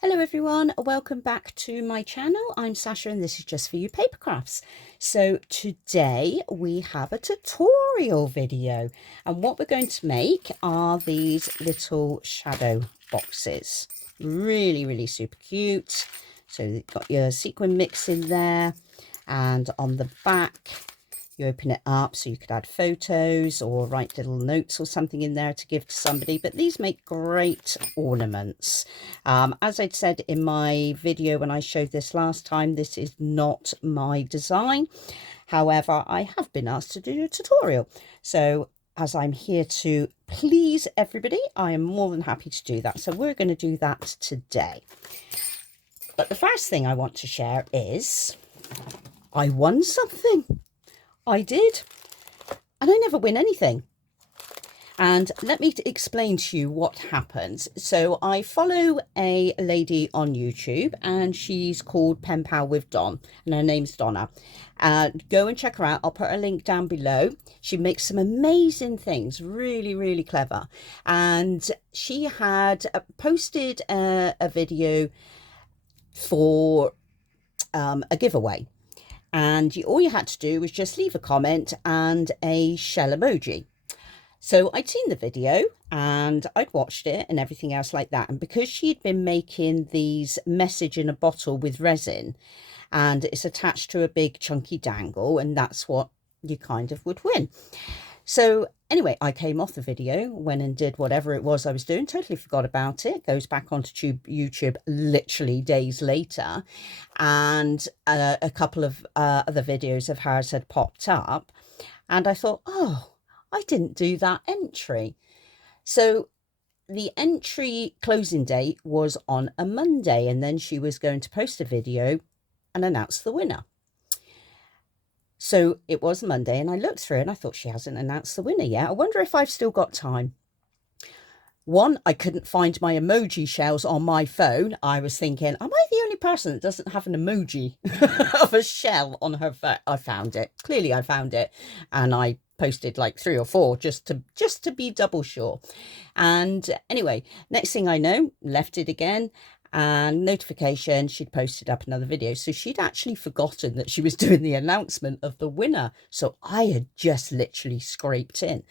Hello everyone, welcome back to my channel. I'm Sasha and this is Just For You Paper Crafts. So today we have a tutorial video and what we're going to make are these little shadow boxes. Really super cute. So you've got your sequin mix in there, and on the back you open it up so you could add photos or write little notes or something in there to give to somebody. But these make great ornaments. As I'd said in my video when I showed this last time, this is not my design. However, I have been asked to do a tutorial. So as I'm here to please everybody, I am more than happy to do that. So we're going to do that today. But the first thing I want to share is I won something. I did, and I never win anything. And let me explain to you what happens. So I follow a lady on YouTube and she's called Pen Pal with Don and her name's Donna. Go and check her out. I'll put a link down below. She makes some amazing things, really clever. And she had posted a video for a giveaway. And all you had to do was just leave a comment and a shell emoji. So I'd seen the video and I'd watched it and everything else like that. And because she'd been making these message in a bottle with resin and it's attached to a big chunky dangle, and that's what you kind of would win. So anyway, I came off the video, went and did whatever it was I was doing, totally forgot about it. Goes back onto YouTube literally days later, and a couple of other videos of hers had popped up, and I thought, oh, I didn't do that entry. So the entry closing date was on a Monday, and then she was going to post a video and announce the winner. So it was Monday and I looked through and I thought, she hasn't announced the winner yet. I wonder if I've still got time. One, I couldn't find my emoji shells on my phone. I was thinking, am I the only person that doesn't have an emoji of a shell on her phone? I found it. Clearly I found it. And I posted like 3 or 4 just to be double sure. And anyway, next thing I know, left it again. And notification, she'd posted up another video. So she'd actually forgotten that she was doing the announcement of the winner. So I had just literally scraped in.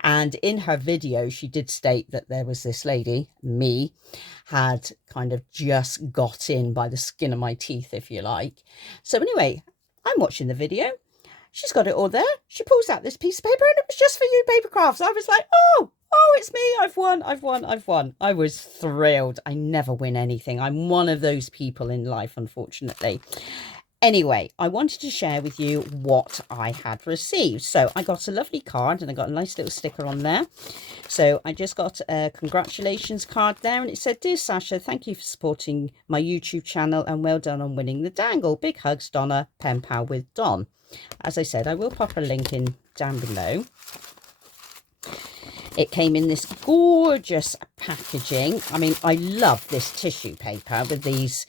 And in her video, she did state that there was this lady, me, had kind of just got in by the skin of my teeth, if you like. So anyway, I'm watching the video. She's got it all there. She pulls out this piece of paper and it was Just For You Paper Crafts. I was like, oh, it's me. I've won. I was thrilled. I never win anything. I'm one of those people in life, unfortunately. Anyway, I wanted to share with you what I had received. So I got a lovely card and I got a nice little sticker on there. So I just got a congratulations card there and it said, "Dear Sasha, thank you for supporting my YouTube channel and well done on winning the dangle. Big hugs, Donna, Pen Pal with Don." As I said, I will pop a link in down below. It came in this gorgeous packaging. I mean, I love this tissue paper with these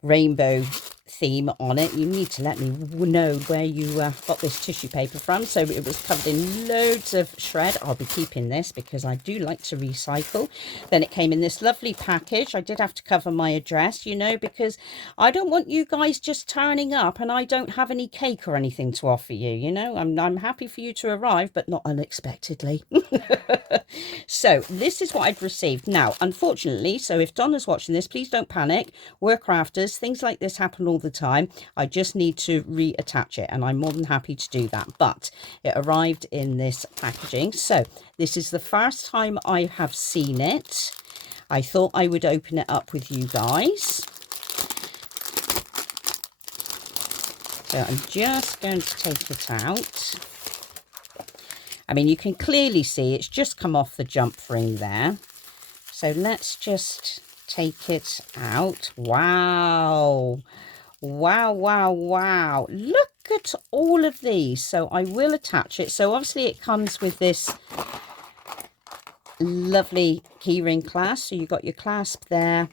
rainbow theme on it. You need to let me know where you got this tissue paper from. So it was covered in loads of shred. I'll be keeping this because I do like to recycle. Then it came in this lovely package. I did have to cover my address, you know, because I don't want you guys just turning up and I don't have any cake or anything to offer you, you know. I'm happy for you to arrive, but not unexpectedly. So this is what I've received now, unfortunately. So if Donna's watching this, please don't panic. We're crafters, things like this happen all the time. I just need to reattach it and I'm more than happy to do that. But it arrived in this packaging. So this is the first time I have seen it. I thought I would open it up with you guys. So I'm just going to take it out. I mean, you can clearly see it's just come off the jump ring there. So let's just take it out. Wow. Wow. Look at all of these. So I will attach it. So obviously it comes with this lovely keyring clasp. So you've got your clasp there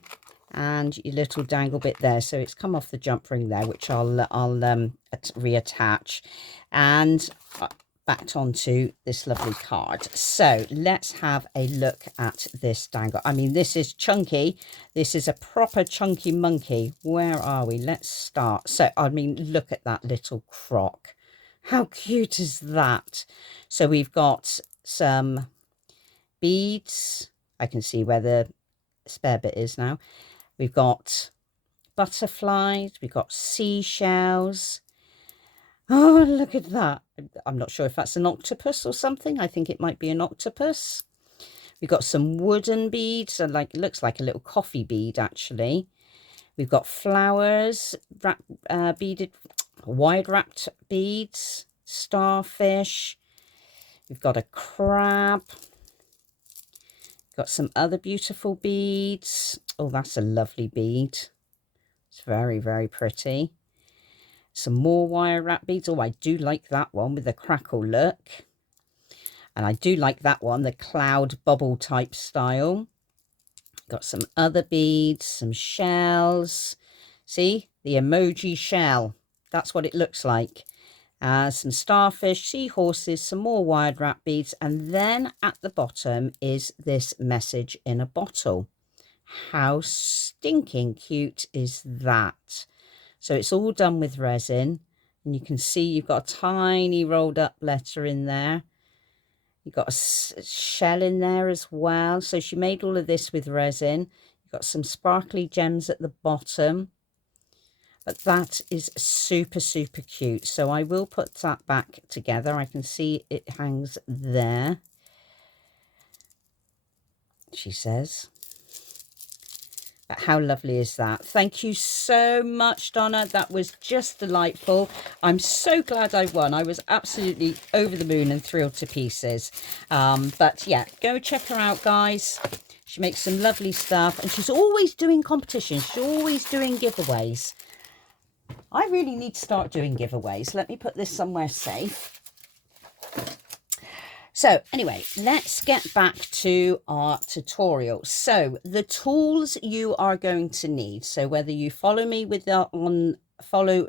and your little dangle bit there. So it's come off the jump ring there, which I'll reattach. And backed onto this lovely card. So let's have a look at this dangle. I mean, this is chunky. This is a proper chunky monkey. Where are we? Let's start. So, I mean, look at that little croc. How cute is that? So we've got some beads. I can see where the spare bit is now. We've got butterflies. We've got seashells. Oh, look at that. I'm not sure if that's an octopus or something. I think it might be an octopus. We've got some wooden beads. So like, it looks like a little coffee bead, actually. We've got flowers, beaded, wide wrapped beads, starfish. We've got a crab. We've got some other beautiful beads. Oh, that's a lovely bead. It's very, very pretty. Some more wire wrap beads. Oh, I do like that one with the crackle look. And I do like that one, the cloud bubble type style. Got some other beads, some shells. See, the emoji shell. That's what it looks like. Some starfish, seahorses, some more wired wrap beads. And then at the bottom is this message in a bottle. How stinking cute is that? So it's all done with resin, and you can see you've got a tiny rolled up letter in there. You've got a shell in there as well. So she made all of this with resin. You've got some sparkly gems at the bottom. But that is super, super cute. So I will put that back together. I can see it hangs there, she says. But how lovely is that? Thank you so much, Donna. That was just delightful. I'm so glad I won. I was absolutely over the moon and thrilled to pieces. But yeah, go check her out, guys. She makes some lovely stuff, and she's always doing competitions. She's always doing giveaways. I really need to start doing giveaways. Let me put this somewhere safe. So anyway, let's get back to our tutorial. So the tools you are going to need. So whether you follow me with follow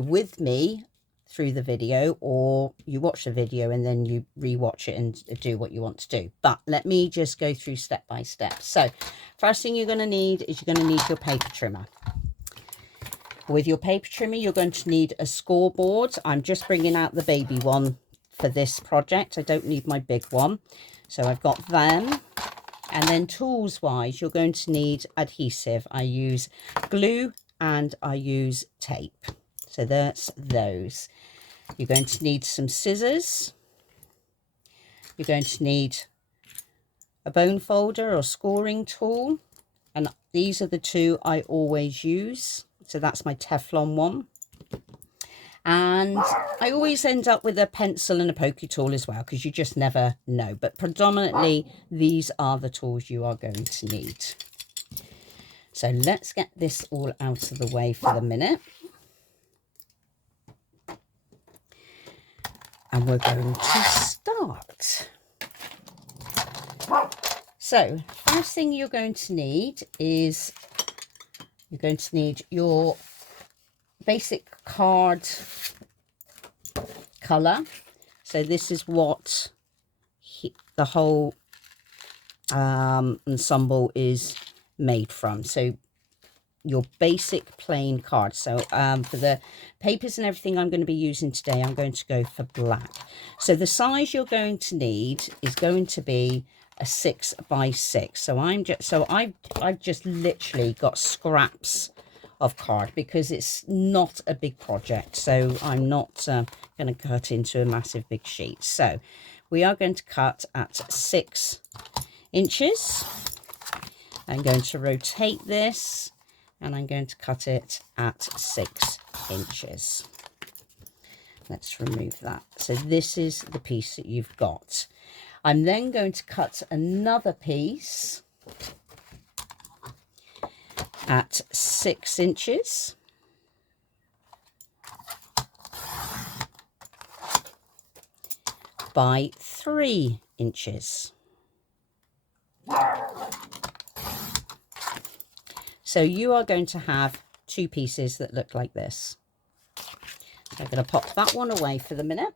with me through the video, or you watch the video and then you rewatch it and do what you want to do. But let me just go through step by step. So first thing you're going to need is you're going to need your paper trimmer. With your paper trimmer, you're going to need a scoreboard. I'm just bringing out the baby one for this project. I don't need my big one. So I've got them. And then tools wise, you're going to need adhesive. I use glue and I use tape. So that's those. You're going to need some scissors. You're going to need a bone folder or scoring tool. And these are the two I always use. So that's my Teflon one. And I always end up with a pencil and a pokey tool as well, because you just never know. But predominantly, these are the tools you are going to need. So let's get this all out of the way for the minute. And we're going to start. So first thing you're going to need is you're going to need your basic card colour. So this is what the whole ensemble is made from. So your basic plain card. So for the papers and everything I'm going to be using today, I'm going to go for black. So the size you're going to need is going to be a 6 by 6. So I've just literally got scraps of card because it's not a big project. So I'm not going to cut into a massive big sheet. So we are going to cut at 6 inches. I'm going to rotate this and I'm going to cut it at 6 inches. Let's remove that. So this is the piece that you've got. I'm then going to cut another piece at 6 inches. By 3 inches. So you are going to have 2 pieces that look like this. So I'm going to pop that one away for the minute.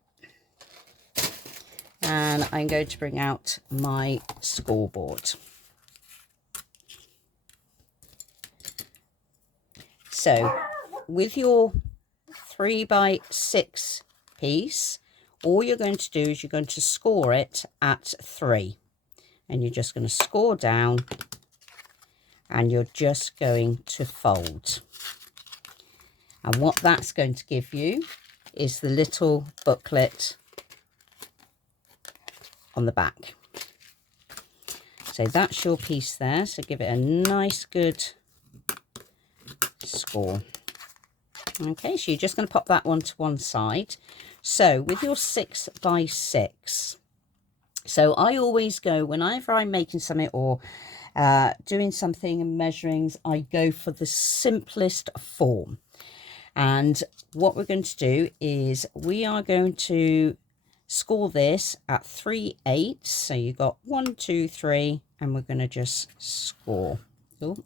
and I'm going to bring out my scoreboard. So with your 3x6 piece, all you're going to do is you're going to score it at 3, and you're just going to score down, and you're just going to fold. And what that's going to give you is the little booklet on the back. So that's your piece there, so give it a nice good score. Okay, so you're just going to pop that one to one side. So with your 6x6, so I always go, whenever I'm making something or doing something and measurings, I go for the simplest form. And what we're going to do is we are going to score this at 3/8. So you've got 1, 2, 3, and we're going to just score. Oh,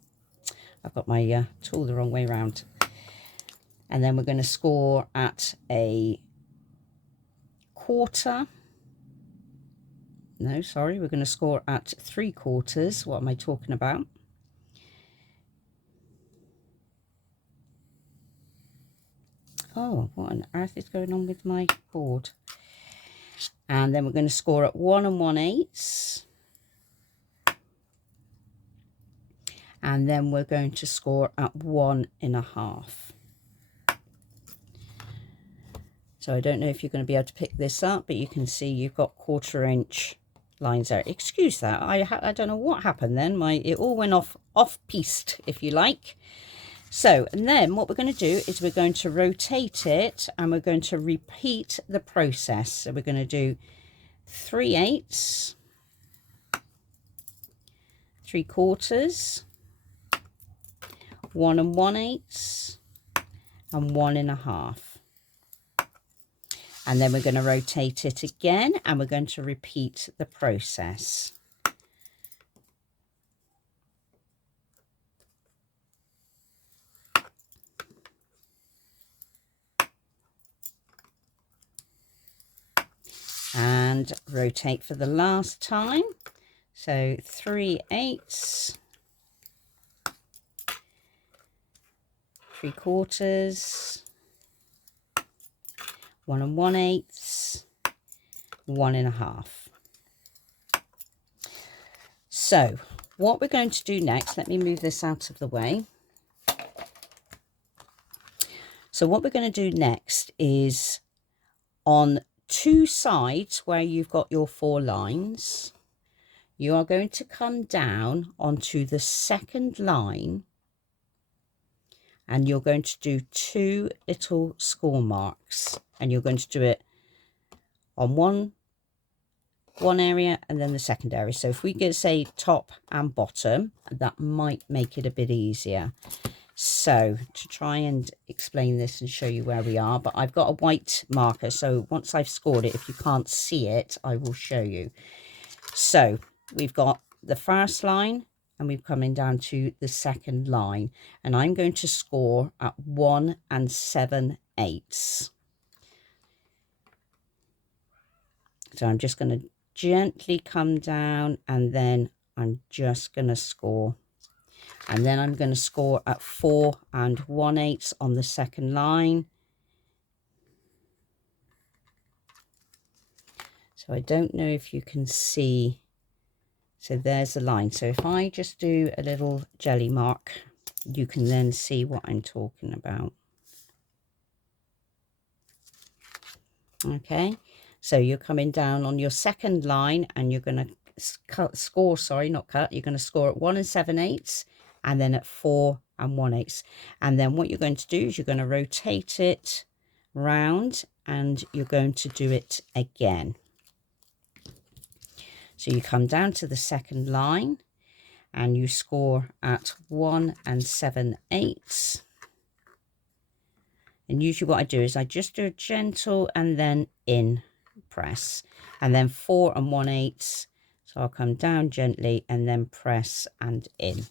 I've got my tool the wrong way around. And then we're going to score at a 1/4. No, sorry, we're going to score at 3/4. What am I talking about? Oh, what on earth is going on with my board? And then we're going to score at 1 1/8. And then we're going to score at 1 1/2. So I don't know if you're going to be able to pick this up, but you can see you've got 1/4 inch lines there. Excuse that. I don't know what happened then. It all went off piste, if you like. So, and then what we're going to do is we're going to rotate it, and we're going to repeat the process. So we're going to do 3/8, 3/4, 1 1/8, and 1 1/2. And then we're going to rotate it again, and we're going to repeat the process. And rotate for the last time. So 3/8, 3/4, 1 1/8, 1 1/2. So what we're going to do next, let me move this out of the way. So what we're going to do next is on 2 sides where you've got your 4 lines, you are going to come down onto the second line, and you're going to do 2 little score marks, and you're going to do it on one area and then the second area. So if we could say top and bottom, that might make it a bit easier. So to try and explain this and show you where we are, but I've got a white marker, so once I've scored it, if you can't see it, I will show you. So we've got the first line, and we're coming down to the second line, and I'm going to score at 1 7/8. So I'm just going to gently come down, and then I'm just going to score. And then I'm going to score at 4 1/8 on the second line. So I don't know if you can see. So there's the line. So if I just do a little jelly mark, you can then see what I'm talking about. Okay, so you're coming down on your second line, and you're going to score, sorry, not cut. You're going to score at 1 7/8. And then at 4 1/8. And then what you're going to do is you're going to rotate it round, and you're going to do it again. So you come down to the second line, and you score at 1 7/8. And usually what I do is I just do a gentle and then in press, and then 4 1/8. So I'll come down gently and then press and in.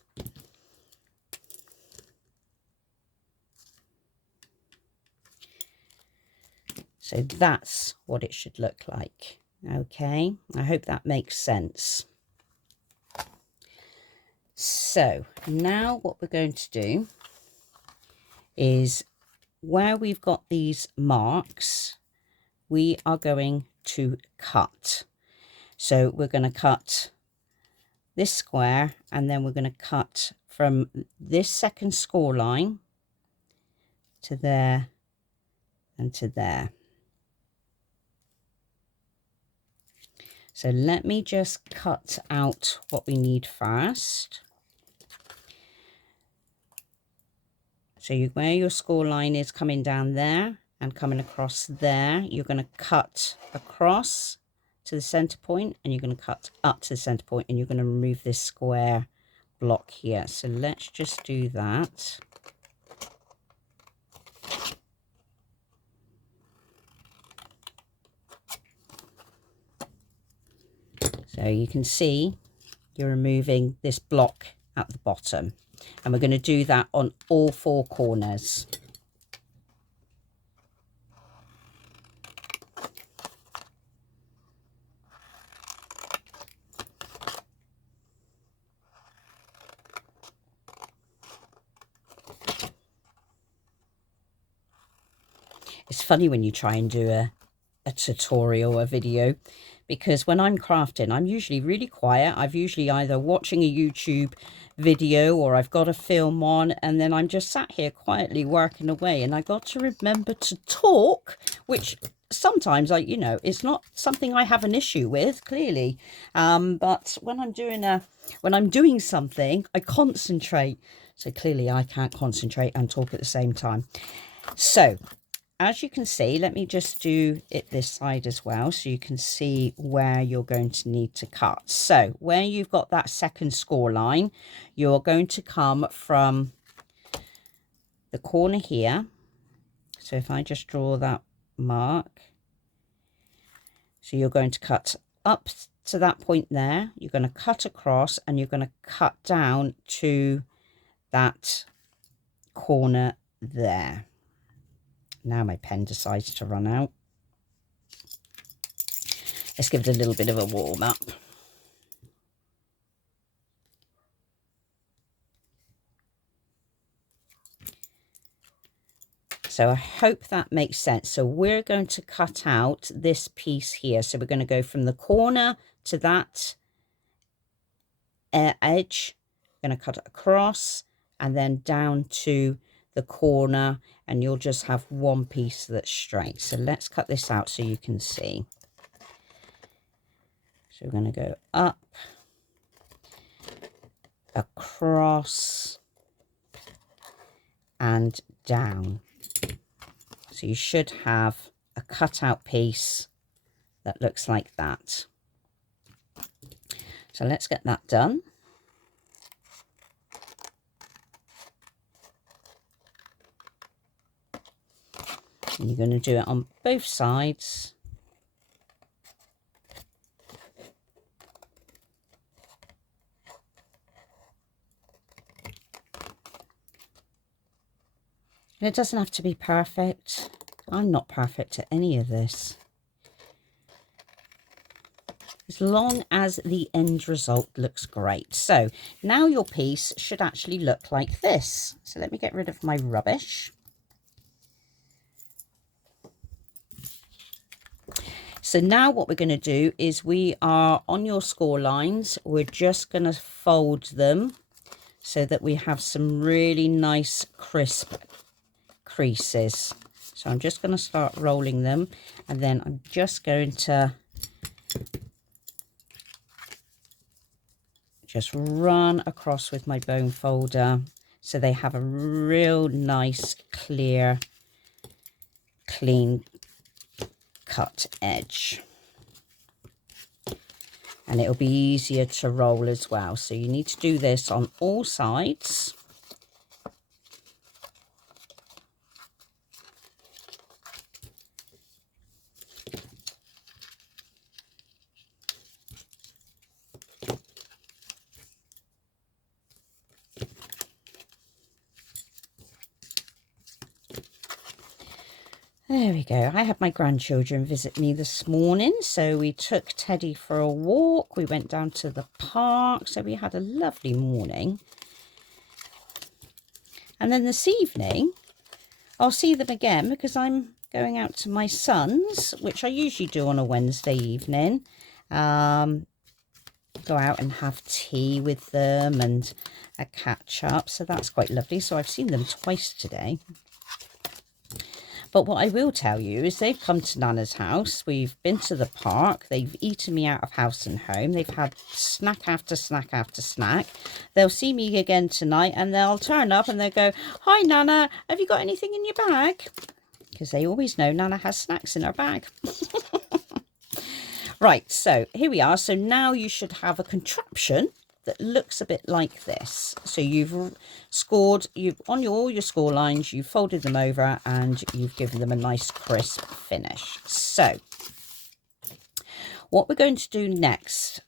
So that's what it should look like. Okay, I hope that makes sense. So now what we're going to do is, where we've got these marks, we are going to cut. So we're going to cut this square, and then we're going to cut from this second score line to there and to there. So let me just cut out what we need first. So where your score line is coming down there and coming across there, you're going to cut across to the center point, and you're going to cut up to the center point, and you're going to remove this square block here. So let's just do that. So you can see you're removing this block at the bottom, and we're going to do that on all 4 corners. It's funny when you try and do a tutorial, a video, because when I'm crafting, I'm usually really quiet. I've usually either watching a YouTube video or I've got a film on, and then I'm just sat here quietly working away, and I got to remember to talk, which sometimes it's not something I have an issue with, clearly, but when I'm doing something, I concentrate. So clearly I can't concentrate and talk at the same time. So as you can see, let me just do it this side as well, so you can see where you're going to need to cut. So where you've got that second score line, you're going to come from the corner here. So if I just draw that mark, so you're going to cut up to that point there, you're going to cut across, and you're going to cut down to that corner there. Now my pen decides to run out. Let's give it a little bit of a warm up. So I hope that makes sense. So we're going to cut out this piece here. So we're going to go from the corner to that edge. We're going to cut it across and then down to the corner, and you'll just have one piece that's straight. So let's cut this out so you can see. So we're going to go up, across, and down. So you should have a cutout piece that looks like that. So let's get that done. And you're going to do it on both sides. And it doesn't have to be perfect. I'm not perfect at any of this. As long as the end result looks great. So now your piece should actually look like this. So let me get rid of my rubbish. So now what we're going to do is, we are on your score lines. We're just going to fold them so that we have some really nice crisp creases. So I'm just going to start rolling them, and then I'm just going to just run across with my bone folder so they have a real nice, clear, clean cut edge, and it'll be easier to roll as well. So you need to do this on all sides. There we go. I had my grandchildren visit me this morning, so we took Teddy for a walk. We went down to the park, so we had a lovely morning. And then this evening, I'll see them again because I'm going out to my son's, which I usually do on a Wednesday evening. Go out and have tea with them and a catch up, so that's quite lovely. So I've seen them twice today. But what I will tell you is they've come to Nana's house. We've been to the park. They've eaten me out of house and home. They've had snack after snack after snack. They'll see me again tonight and they'll turn up and they'll go, "Hi, Nana, have you got anything in your bag?" Because they always know Nana has snacks in her bag. Right, so here we are. So now you should have a contraption that looks a bit like this. So you've scored, on all your score lines, you've folded them over and you've given them a nice crisp finish. So what we're going to do next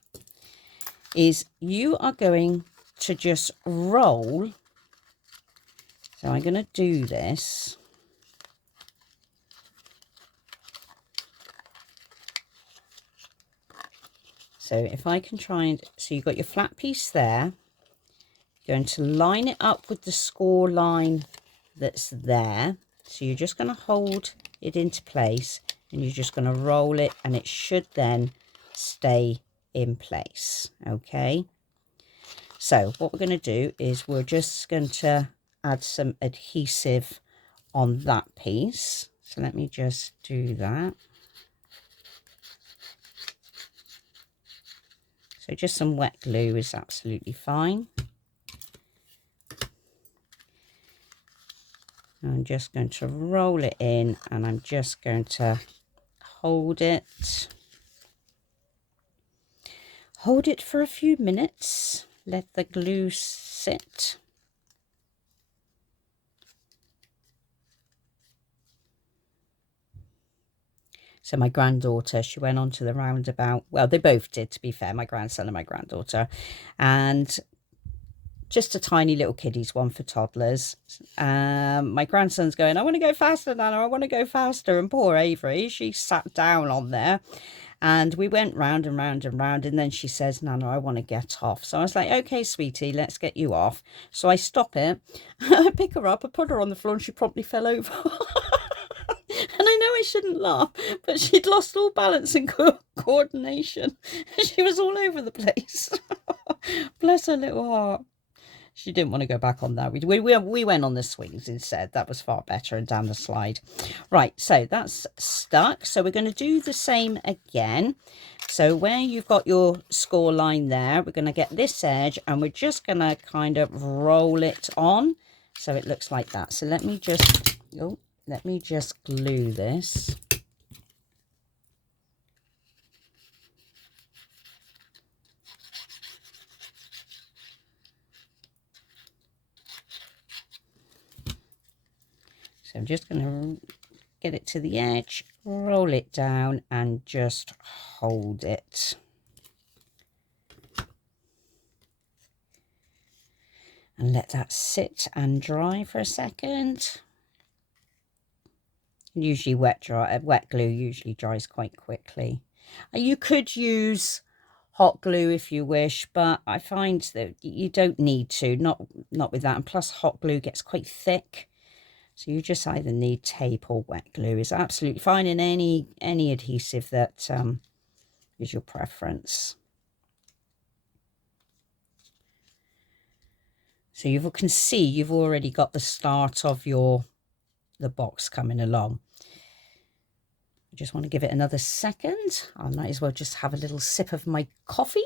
is you are going to just roll. So I'm going to do this. So if I can try and, so you've got your flat piece there, you're going to line it up with the score line that's there. So you're just going to hold it into place and you're just going to roll it and it should then stay in place. Okay. So what we're going to do is we're just going to add some adhesive on that piece. So let me just do that. So just some wet glue is absolutely fine. I'm just going to roll it in and I'm just going to hold it. Hold it for a few minutes. Let the glue sit. So my granddaughter, she went on to the roundabout. Well, they both did, to be fair, my grandson and my granddaughter. And just a tiny little kiddies, one for toddlers. My grandson's going, "I want to go faster, Nana, I want to go faster." And poor Avery, she sat down on there. And we went round and round and round. And then she says, "Nana, I want to get off." So I was like, "Okay, sweetie, let's get you off." So I stop it. I pick her up, I put her on the floor and she promptly fell over. And I know I shouldn't laugh, but she'd lost all balance and coordination. She was all over the place. Bless her little heart. She didn't want to go back on that. We went on the swings instead. That was far better, and down the slide. Right, so that's stuck. So we're going to do the same again. So where you've got your score line there, we're going to get this edge and we're just going to kind of roll it on. So it looks like that. So let me just glue this. So I'm just going to get it to the edge, roll it down and just hold it. And let that sit and dry for a second. Usually wet glue usually dries quite quickly. You could use hot glue if you wish, but I find that you don't need to, not with that. And plus hot glue gets quite thick. So you just either need tape or wet glue is absolutely fine, in any adhesive that is your preference. So you can see you've already got the start of the box coming along. I just want to give it another second. I might as well just have a little sip of my coffee.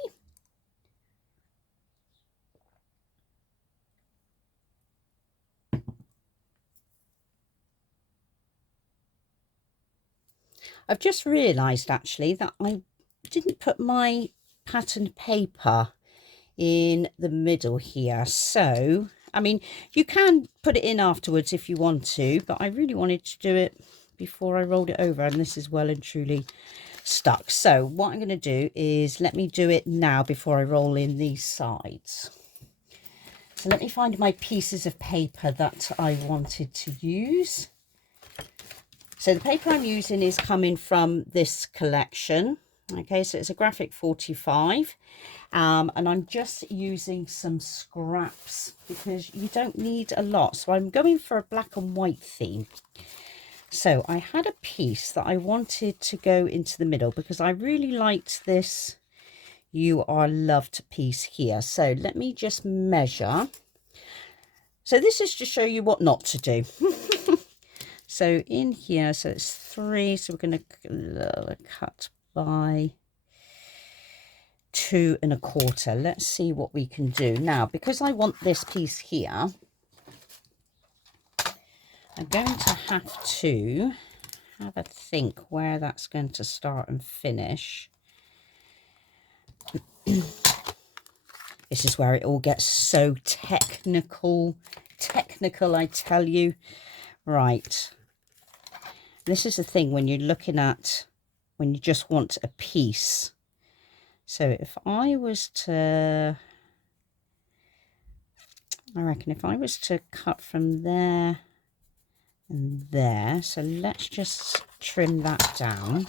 I've just realised actually that I didn't put my patterned paper in the middle here. So, I mean, you can put it in afterwards if you want to, but I really wanted to do it before I rolled it over, and this is well and truly stuck. So what I'm going to do is let me do it now before I roll in these sides. So let me find my pieces of paper that I wanted to use. So the paper I'm using is coming from this collection. Okay, so it's a graphic 45. And I'm just using some scraps because you don't need a lot. So I'm going for a black and white theme. So I had a piece that I wanted to go into the middle because I really liked this "You Are Loved" piece here. So let me just measure. So this is to show you what not to do. So in here, so it's 3, so we're going to cut by 2 1/4. Let's see what we can do. Now, because I want this piece here, I'm going to have a think where that's going to start and finish. This is where it all gets so technical, I tell you. Right. This is the thing when you're looking at, when you just want a piece. So if I was to, I reckon if I was to cut from there and there, so let's just trim that down.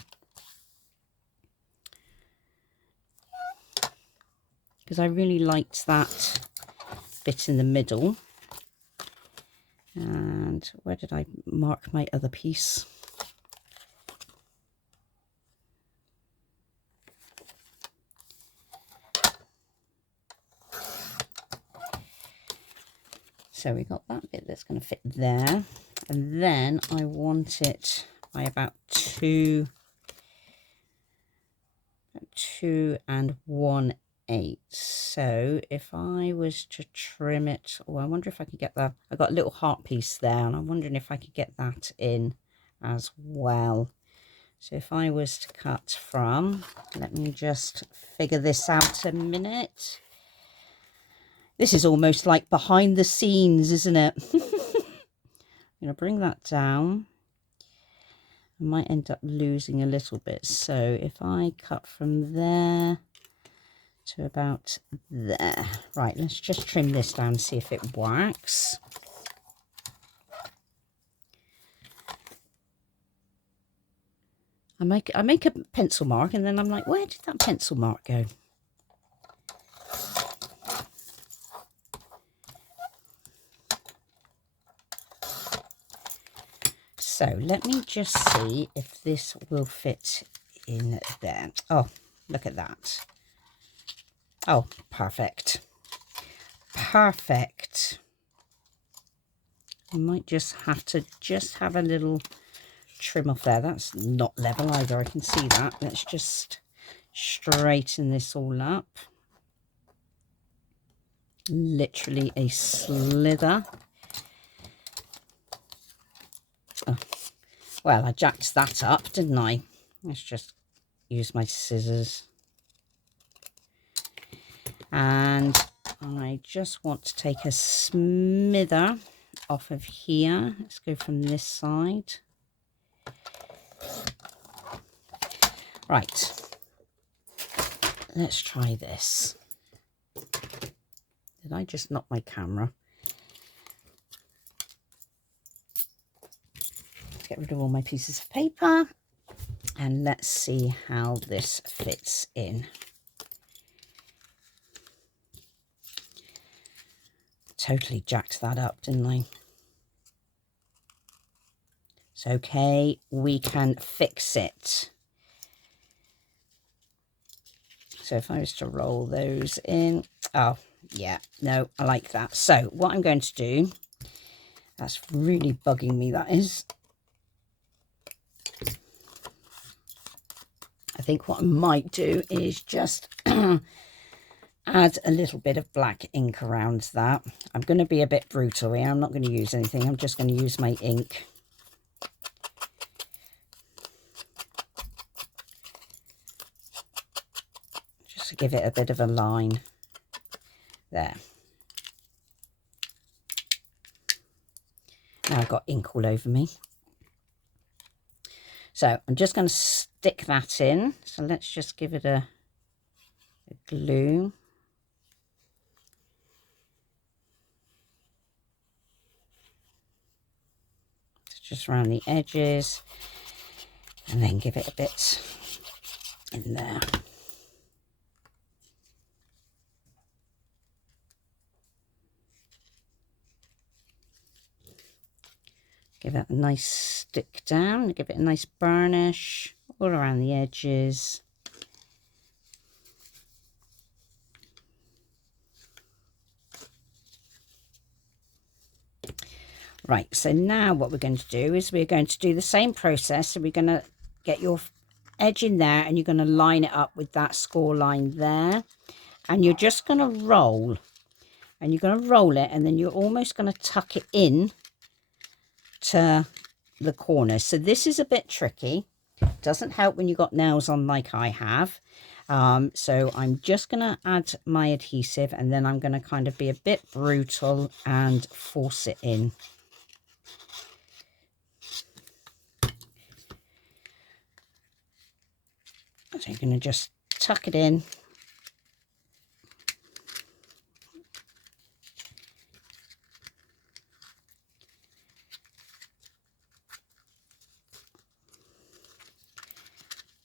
Because I really liked that bit in the middle. And where did I mark my other piece? So we got that bit that's going to fit there. And then I want it by about 2 1/8. So if I was to trim it, oh, I wonder if I could get that. I got a little heart piece there, and I'm wondering if I could get that in as well. So if I was to cut from, let me just figure this out a minute. This is almost like behind the scenes, isn't it? I'm going to bring that down. I might end up losing a little bit. So if I cut from there to about there. Right, let's just trim this down and see if it works. I make a pencil mark and then I'm like, where did that pencil mark go? So let me just see if this will fit in there. Oh, look at that. Oh, perfect. Perfect. I might just have a little trim off there. That's not level either. I can see that. Let's just straighten this all up. Literally a slither. Oh, well, I jacked that up, didn't I? Let's just use my scissors. And I just want to take a smither off of here. Let's go from this side. Right. Let's try this. Did I just knock my camera? Get rid of all my pieces of paper. And let's see how this fits in. Totally jacked that up, didn't I? It's okay, we can fix it. So if I was to roll those in, oh yeah, no, I like that. So what I'm going to do, that's really bugging me, that is. I think what I might do is just add a little bit of black ink around that. I'm going to be a bit brutal here. I'm not going to use anything. I'm just going to use my ink. Just to give it a bit of a line. There. Now I've got ink all over me. So I'm just going to stick that in. So let's just give it a glue. just around the edges, and then give it a bit in there. Give it a nice stick down, give it a nice burnish all around the edges. Right, so now what we're going to do is we're going to do the same process. So we're going to get your edge in there, and you're going to line it up with that score line there. And you're just going to roll. And you're going to roll it, and then you're almost going to tuck it in to the corners. So this is a bit tricky. Doesn't help when you've got nails on like I have. So I'm just going to add my adhesive, and then I'm going to kind of be a bit brutal and force it in. So you're going to just tuck it in.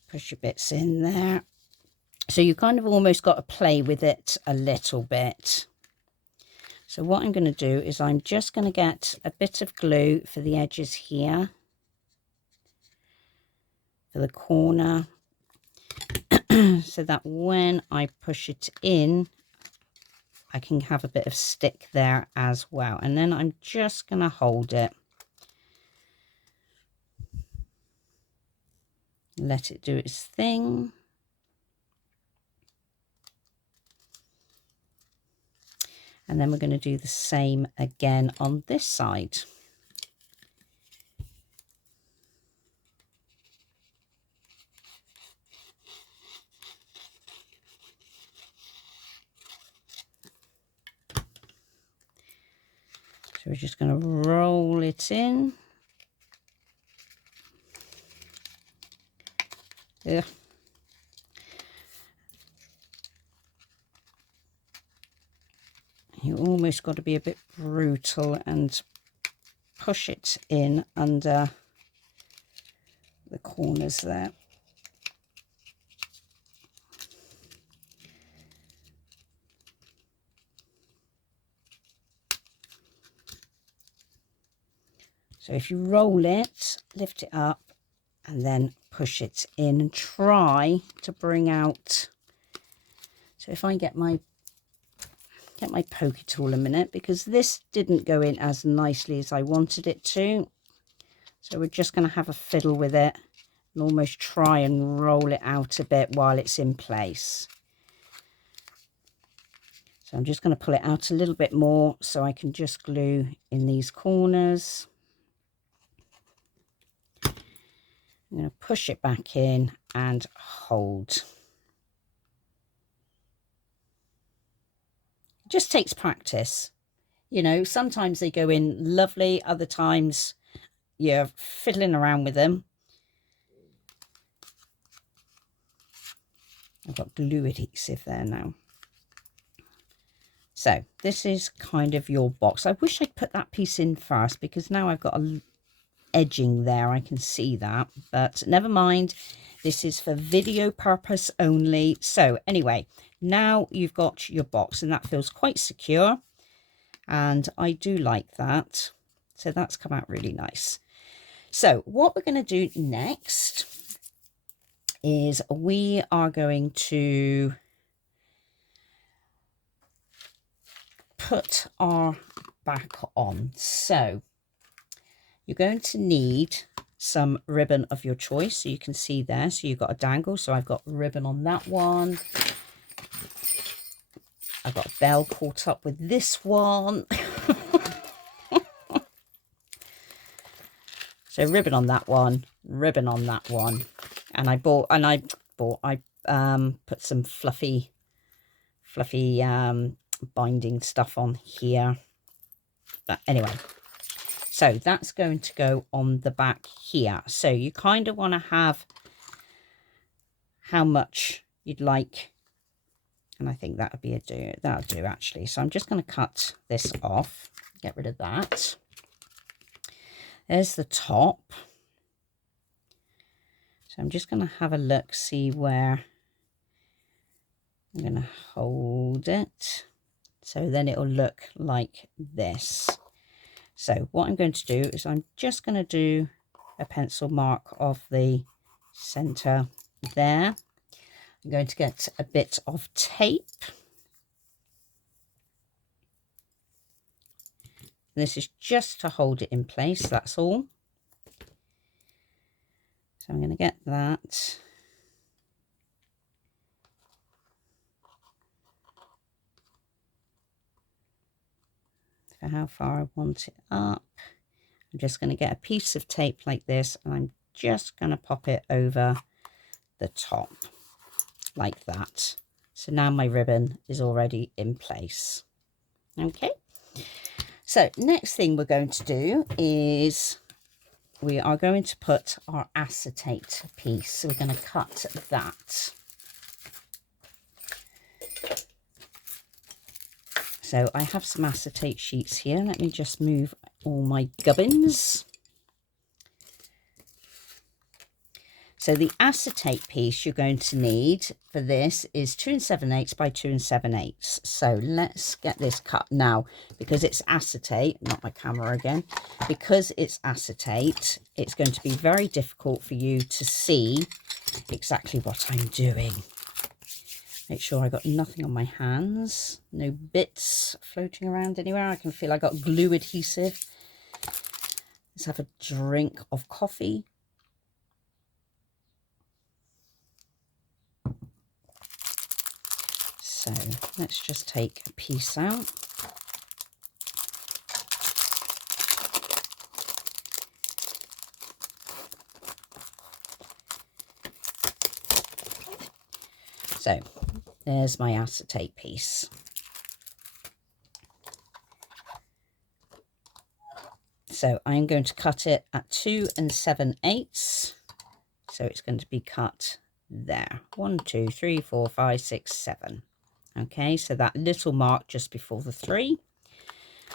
Push your bits in there. So you kind of almost got to play with it a little bit. So what I'm going to do is I'm just going to get a bit of glue for the edges here, for the corner, so that when I push it in, I can have a bit of stick there as well. And then I'm just going to hold it. Let it do its thing. And then we're going to do the same again on this side. So we're just going to roll it in. Yeah. You almost got to be a bit brutal and push it in under the corners there. So if you roll it, lift it up, and then push it in and try to bring out. So if I get my pokey tool a minute, because this didn't go in as nicely as I wanted it to. So we're just going to have a fiddle with it and almost try and roll it out a bit while it's in place. So I'm just going to pull it out a little bit more so I can just glue in these corners. I'm going to push it back in and hold. It just takes practice. You know, sometimes they go in lovely, other times you're fiddling around with them. I've got glue adhesive there now. So this is kind of your box. I wish I'd put that piece in first, because now I've got a edging there, I can see that, but never mind. This is for video purpose only. So anyway, now you've got your box, and that feels quite secure, and I do like that. So that's come out really nice. So what we're going to do next is we are going to put our back on. So you're going to need some ribbon of your choice. So you can see there, so you've got a dangle. So I've got ribbon on that one. I've got a bell caught up with this one. So ribbon on that one, ribbon on that one. And I put some fluffy binding stuff on here. But anyway, so that's going to go on the back here. So you kind of want to have how much you'd like, and I think that would be that'll do actually. So I'm just going to cut this off, get rid of that. There's the top. So I'm just going to have a look, see where I'm going to hold it. So then it'll look like this. So what I'm going to do is I'm just going to do a pencil mark of the center there. I'm going to get a bit of tape. This is just to hold it in place, that's all. So I'm going to get that. For how far I want it up. I'm just going to get a piece of tape like this, and I'm just going to pop it over the top like that. So now my ribbon is already in place. Okay. So next thing we're going to do is we are going to put our acetate piece. So we're going to cut that. So I have some acetate sheets here. Let me just move all my gubbins. So the acetate piece you're going to need for this is 2 7/8 by 2 7/8. So let's get this cut now. Because it's acetate, not my camera again, because it's acetate, it's going to be very difficult for you to see exactly what I'm doing. Make sure I got nothing on my hands, no bits floating around anywhere. I can feel I got glue adhesive. Let's have a drink of coffee. So let's just take a piece out. So there's my acetate piece. So I'm going to cut it at 2 7/8. So it's going to be cut there. 1, 2, 3, 4, 5, 6, 7. Okay, so that little mark just before the 3.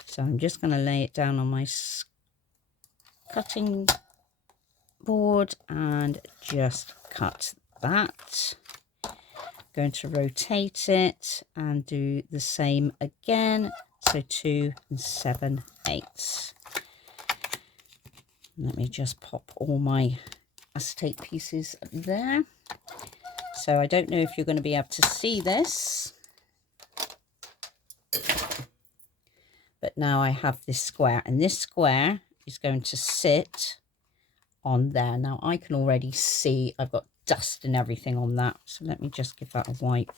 So I'm just going to lay it down on my cutting board and just cut that. Going to rotate it and do the same again. So 2 7/8. Let me just pop all my acetate pieces there. So I don't know if you're going to be able to see this, but now I have this square, and this square is going to sit on there. Now I can already see I've got dust and everything on that, so let me just give that a wipe.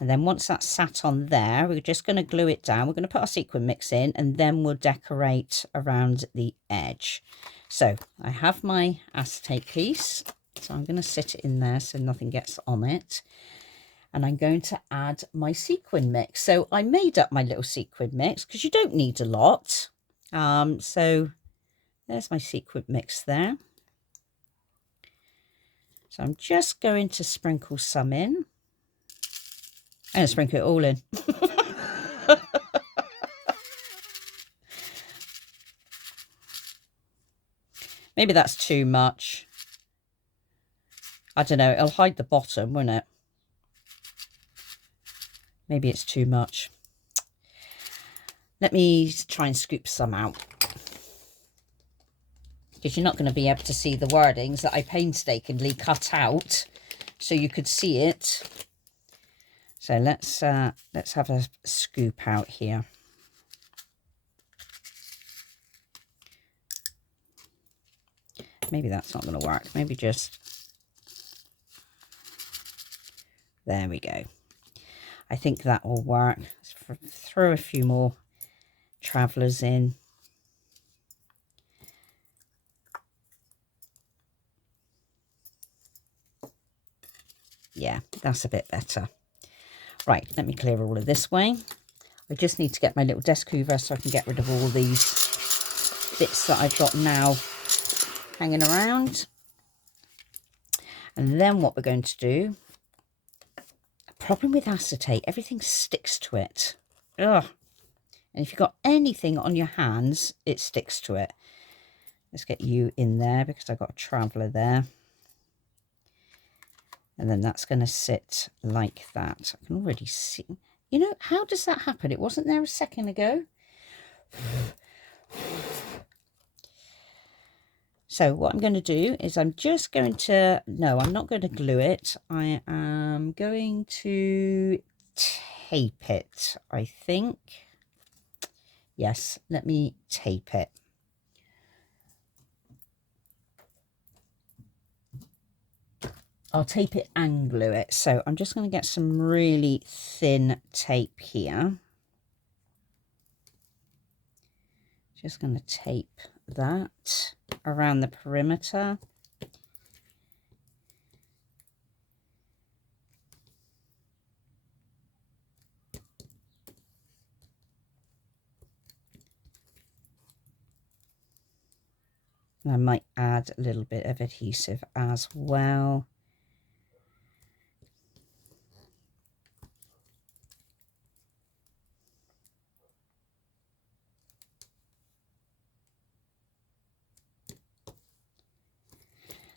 And then once that's sat on there, we're just going to glue it down. We're going to put our sequin mix in, and then we'll decorate around the edge. So I have my acetate piece, so I'm going to sit it in there so nothing gets on it. And I'm going to add my sequin mix. So I made up my little sequin mix because you don't need a lot. So there's my sequin mix there. So I'm just going to sprinkle some in. I'm going to sprinkle it all in. Maybe that's too much. I don't know. It'll hide the bottom, won't it? Maybe it's too much. Let me try and scoop some out. Because you're not going to be able to see the wordings that I painstakingly cut out so you could see it. So let's have a scoop out here. Maybe that's not going to work. Maybe just... There we go. I think that will work. Let's throw a few more travellers in. Yeah, that's a bit better. Right, let me clear all of this way. I just need to get my little desk hoover so I can get rid of all these bits that I've got now hanging around. And then what we're going to do problem with acetate, everything sticks to it. Ugh. And if you've got anything on your hands, it sticks to it. Let's get you in there because I've got a traveller there. And then that's going to sit like that. I can already see. You know, how does that happen? It wasn't there a second ago. So what I'm going to do is I'm just going to, no, I'm not going to glue it. I am going to tape it, I think. Yes, let me tape it. I'll tape it and glue it. So I'm just going to get some really thin tape here. Just going to tape that around the perimeter. And I might add a little bit of adhesive as well.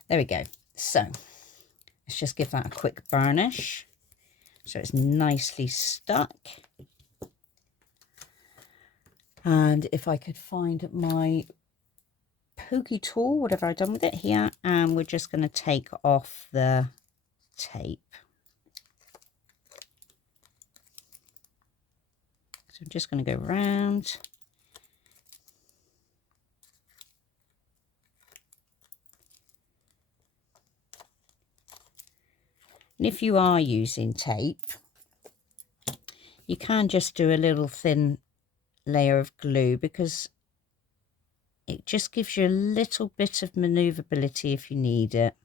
There we go. So let's just give that a quick burnish so it's nicely stuck. And if I could find my pokey tool, whatever I've done with it here, and we're just going to take off the tape. So I'm just going to go round. And if you are using tape, you can just do a little thin layer of glue because it just gives you a little bit of maneuverability if you need it.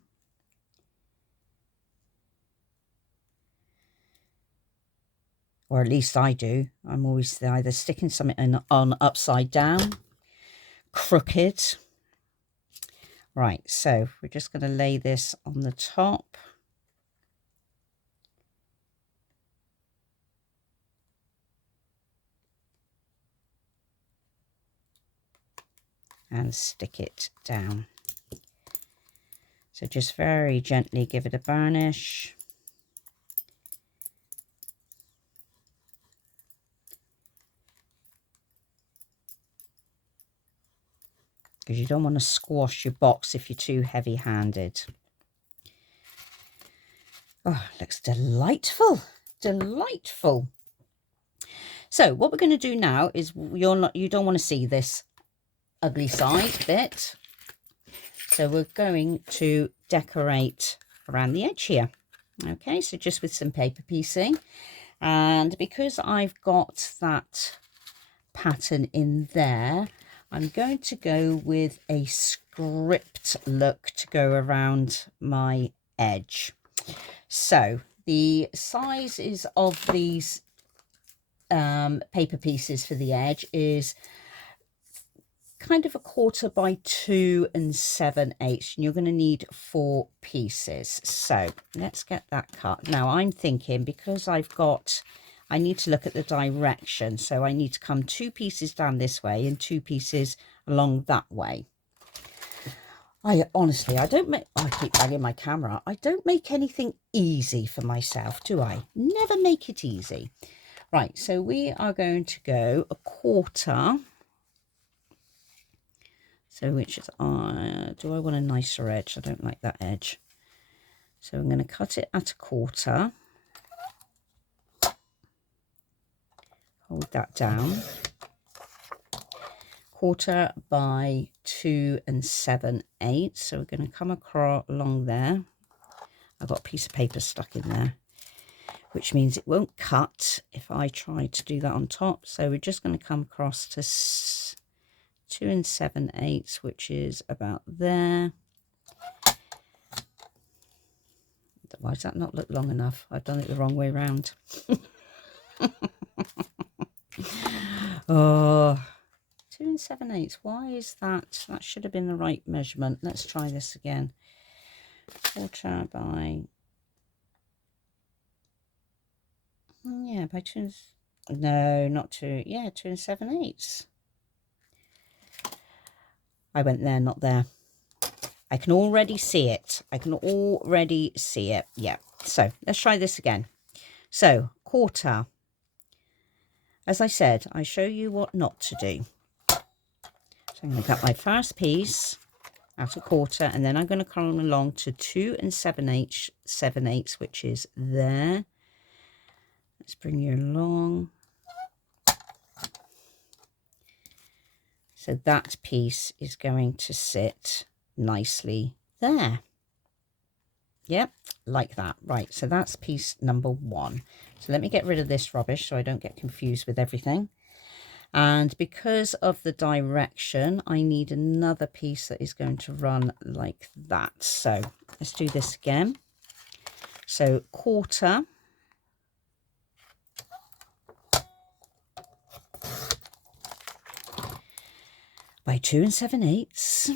Or at least I do. I'm always either sticking something on upside down, crooked. Right, so we're just going to lay this on the top. And stick it down. So just very gently give it a burnish. Because you don't want to squash your box if you're too heavy-handed. Oh, it looks delightful. Delightful. So what we're going to do now is you don't want to see this ugly side bit. So we're going to decorate around the edge here. Okay, so just with some paper piecing. And because I've got that pattern in there, I'm going to go with a script look to go around my edge. So the sizes of these paper pieces for the edge is kind of 1/4 by 2 7/8, and you're going to need 4 pieces. So let's get that cut. Now I'm thinking, because I need to look at the direction, so I need to come 2 pieces down this way and 2 pieces along that way. Honestly, I keep banging my camera. I don't make anything easy for myself, do I? Never make it easy. Right, so we are going to go 1/4. So which is, do I want a nicer edge? I don't like that edge. So I'm going to cut it at 1/4. Hold that down. 1/4 by 2 7/8. So we're going to come across along there. I've got a piece of paper stuck in there, which means it won't cut if I try to do that on top. So we're just going to come across to 2 7/8, which is about there. Why does that not look long enough? I've done it the wrong way round. Oh, 2 7/8. Why is that? That should have been the right measurement. Let's try this again. 1/4 by Yeah, by 2, no, not 2, yeah, 2 7/8. I went there, not there. I can already see it. I can already see it. Yeah. So let's try this again. So 1/4. As I said, I show you what not to do. So I'm going to cut my first piece out a 1/4, and then I'm going to come along to 2 7/8, which is there. Let's bring you along. So that piece is going to sit nicely there. Yep, like that. Right, so that's piece number 1. So let me get rid of this rubbish so I don't get confused with everything. And because of the direction, I need another piece that is going to run like that. So let's do this again. So 1/4. By 2 7/8.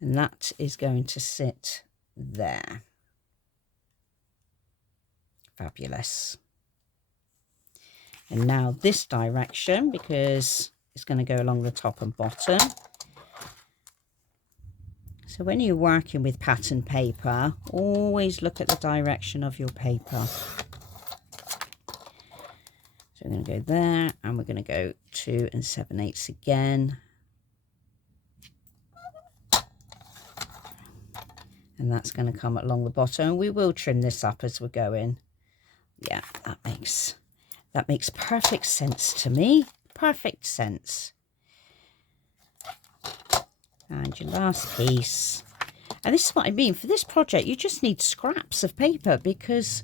And that is going to sit there. Fabulous. And now this direction, because it's going to go along the top and bottom. So when you're working with pattern paper, always look at the direction of your paper. So we're going to go there, and we're going to go 2 7/8 again. And that's going to come along the bottom. And we will trim this up as we're going. Yeah, that makes perfect sense to me. Perfect sense. And your last piece. And this is what I mean. For this project, you just need scraps of paper because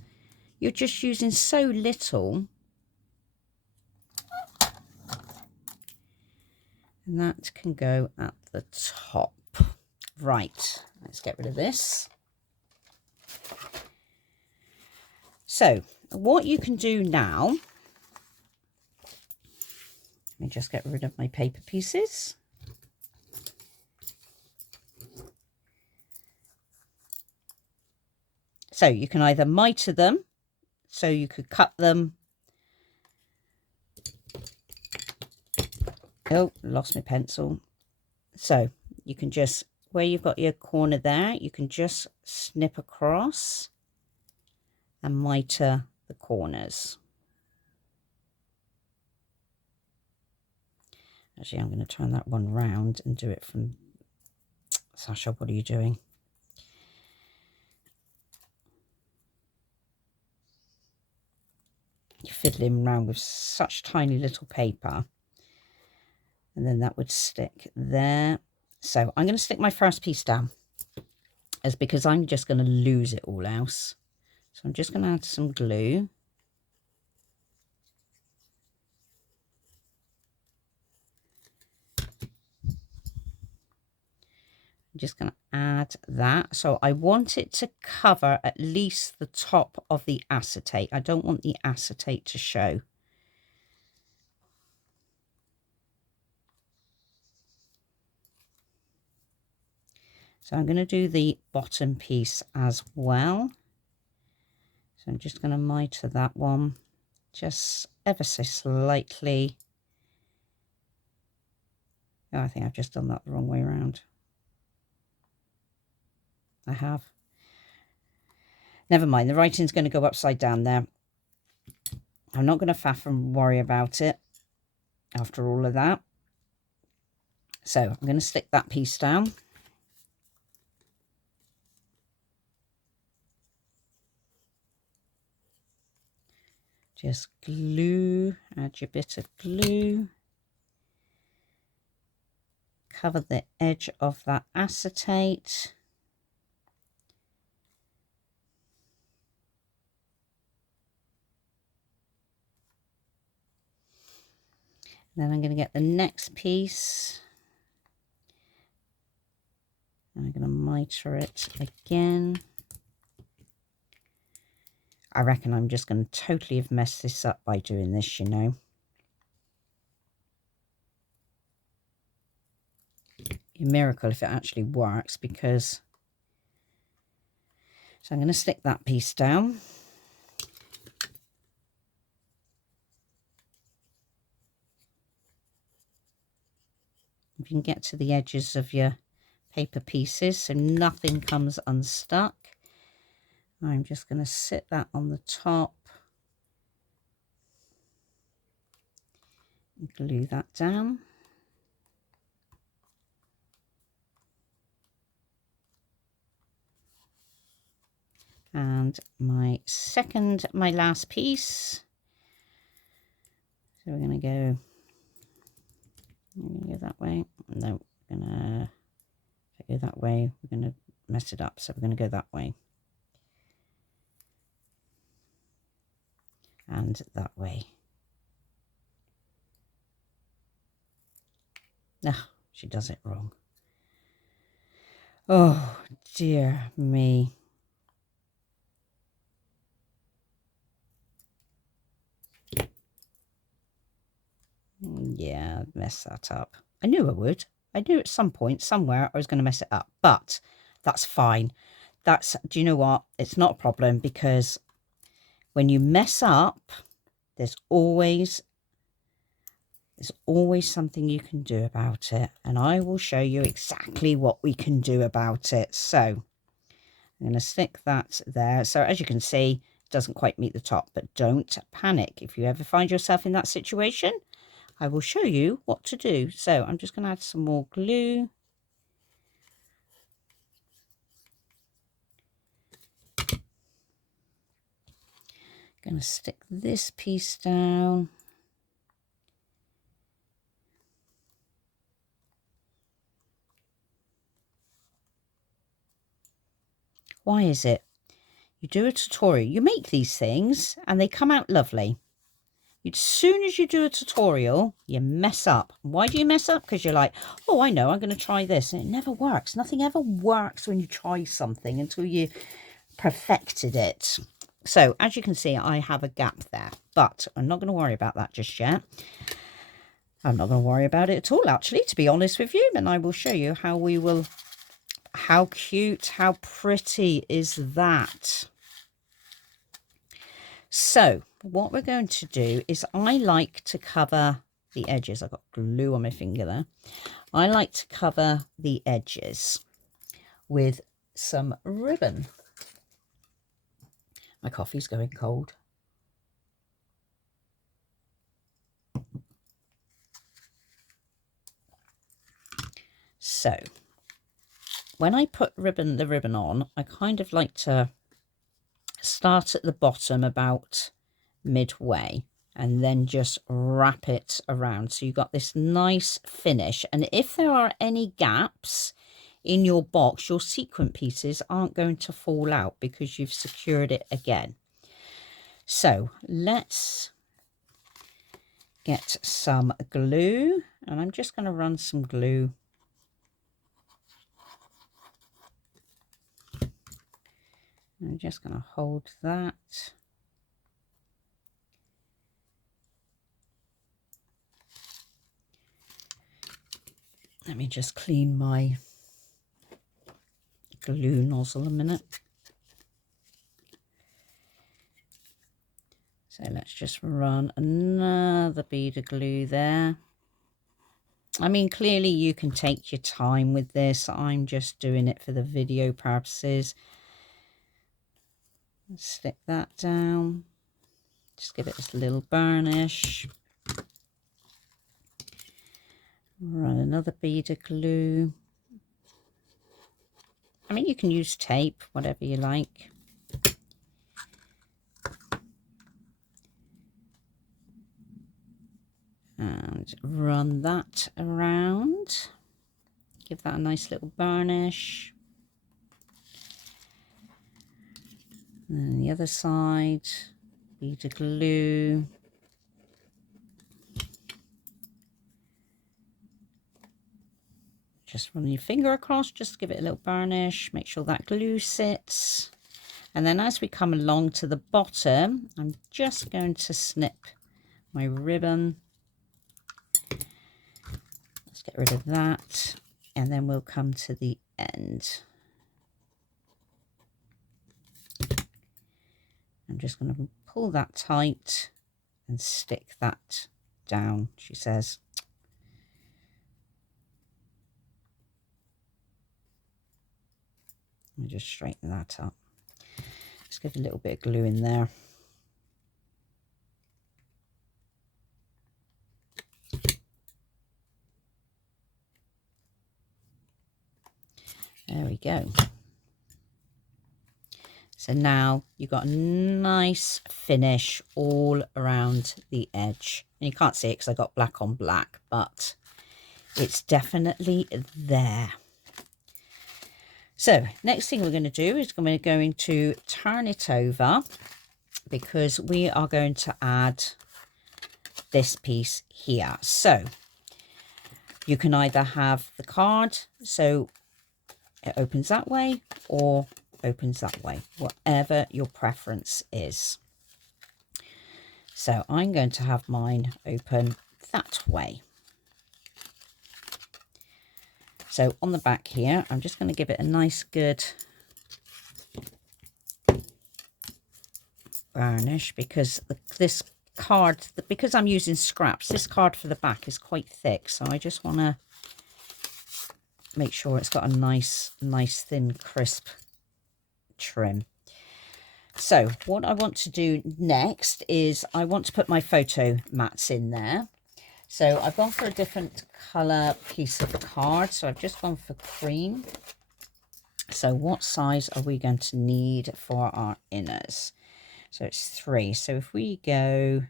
you're just using so little. And that can go at the top. Right, let's get rid of this. So what you can do now, let me just get rid of my paper pieces. So you can either mitre them, so you could cut them. Oh, lost my pencil. So you can just, where you've got your corner there, you can just snip across and mitre the corners. Actually, I'm going to turn that one round and do it from... Sasha, what are you doing? You're fiddling around with such tiny little paper. And then that would stick there. So I'm going to stick my first piece down, as because I'm just going to lose it all else. So I'm just going to add some glue. I'm just going to add that. So I want it to cover at least the top of the acetate. I don't want the acetate to show. So I'm going to do the bottom piece as well. So I'm just going to mitre that one just ever so slightly. Oh, I think I've just done that the wrong way around. I have. Never mind, the writing's going to go upside down there. I'm not going to faff and worry about it after all of that. So I'm going to stick that piece down. Just glue, add your bit of glue. Cover the edge of that acetate. Then I'm going to get the next piece. And I'm going to mitre it again. I reckon I'm just going to totally have messed this up by doing this, you know. A miracle if it actually works, because So I'm going to stick that piece down. You can get to the edges of your paper pieces so nothing comes unstuck. I'm just going to sit that on the top and glue that down. And my last piece. So we're going to go that way. No, we're going to go that way. We're going to mess it up. So we're going to go that way. And that way. No, she does it wrong. Oh, dear me. Yeah, mess that up. I knew I would. I knew at some point, somewhere, I was going to mess it up. But that's fine. Do you know what? It's not a problem, because when you mess up, there's always something you can do about it. And I will show you exactly what we can do about it. So I'm going to stick that there. So as you can see, it doesn't quite meet the top, but don't panic. If you ever find yourself in that situation, I will show you what to do. So I'm just going to add some more glue. Going to stick this piece down. Why is it? You do a tutorial, you make these things and they come out lovely. As soon as you do a tutorial, you mess up. Why do you mess up? Because you're like, oh, I know, I'm going to try this. And it never works. Nothing ever works when you try something until you perfected it. So as you can see, I have a gap there, but I'm not going to worry about that just yet. I'm not going to worry about it at all, actually, to be honest with you. And I will show you how we will, how cute, how pretty is that? So what we're going to do is, I like to cover the edges. I've got glue on my finger there. I like to cover the edges with some ribbon. My coffee's going cold. So when I put the ribbon on, I kind of like to start at the bottom about midway and then just wrap it around, so you've got this nice finish. And if there are any gaps in your box, your sequin pieces aren't going to fall out because you've secured it again. So let's get some glue, and I'm just going to run some glue I'm just going to hold that. Let me just clean my glue nozzle a minute. So let's just run another bead of glue there. I mean, clearly you can take your time with this. I'm just doing it for the video purposes. Stick that down. Just give it this little burnish. Run another bead of glue. I mean, you can use tape, whatever you like. And run that around. Give that a nice little burnish. And then the other side, bead of glue. Just run your finger across, just give it a little burnish, make sure that glue sits. And then as we come along to the bottom, I'm just going to snip my ribbon. Let's get rid of that. And then we'll come to the end. I'm just going to pull that tight and stick that down, she says. Let me just straighten that up. Let's give a little bit of glue in there. There we go. So now you've got a nice finish all around the edge. And you can't see it because I got black on black, but it's definitely there. So next thing we're going to do is we're going to turn it over, because we are going to add this piece here. So you can either have the card so it opens that way, or opens that way, whatever your preference is. So I'm going to have mine open that way. So on the back here, I'm just going to give it a nice good varnish, because this card, because I'm using scraps, this card for the back is quite thick, so I just want to make sure it's got a nice thin crisp trim. So what I want to do next is I want to put my photo mats in there. So I've gone for a different colour piece of card, so I've just gone for cream. So what size are we going to need for our inners? So it's 3. So if we go, I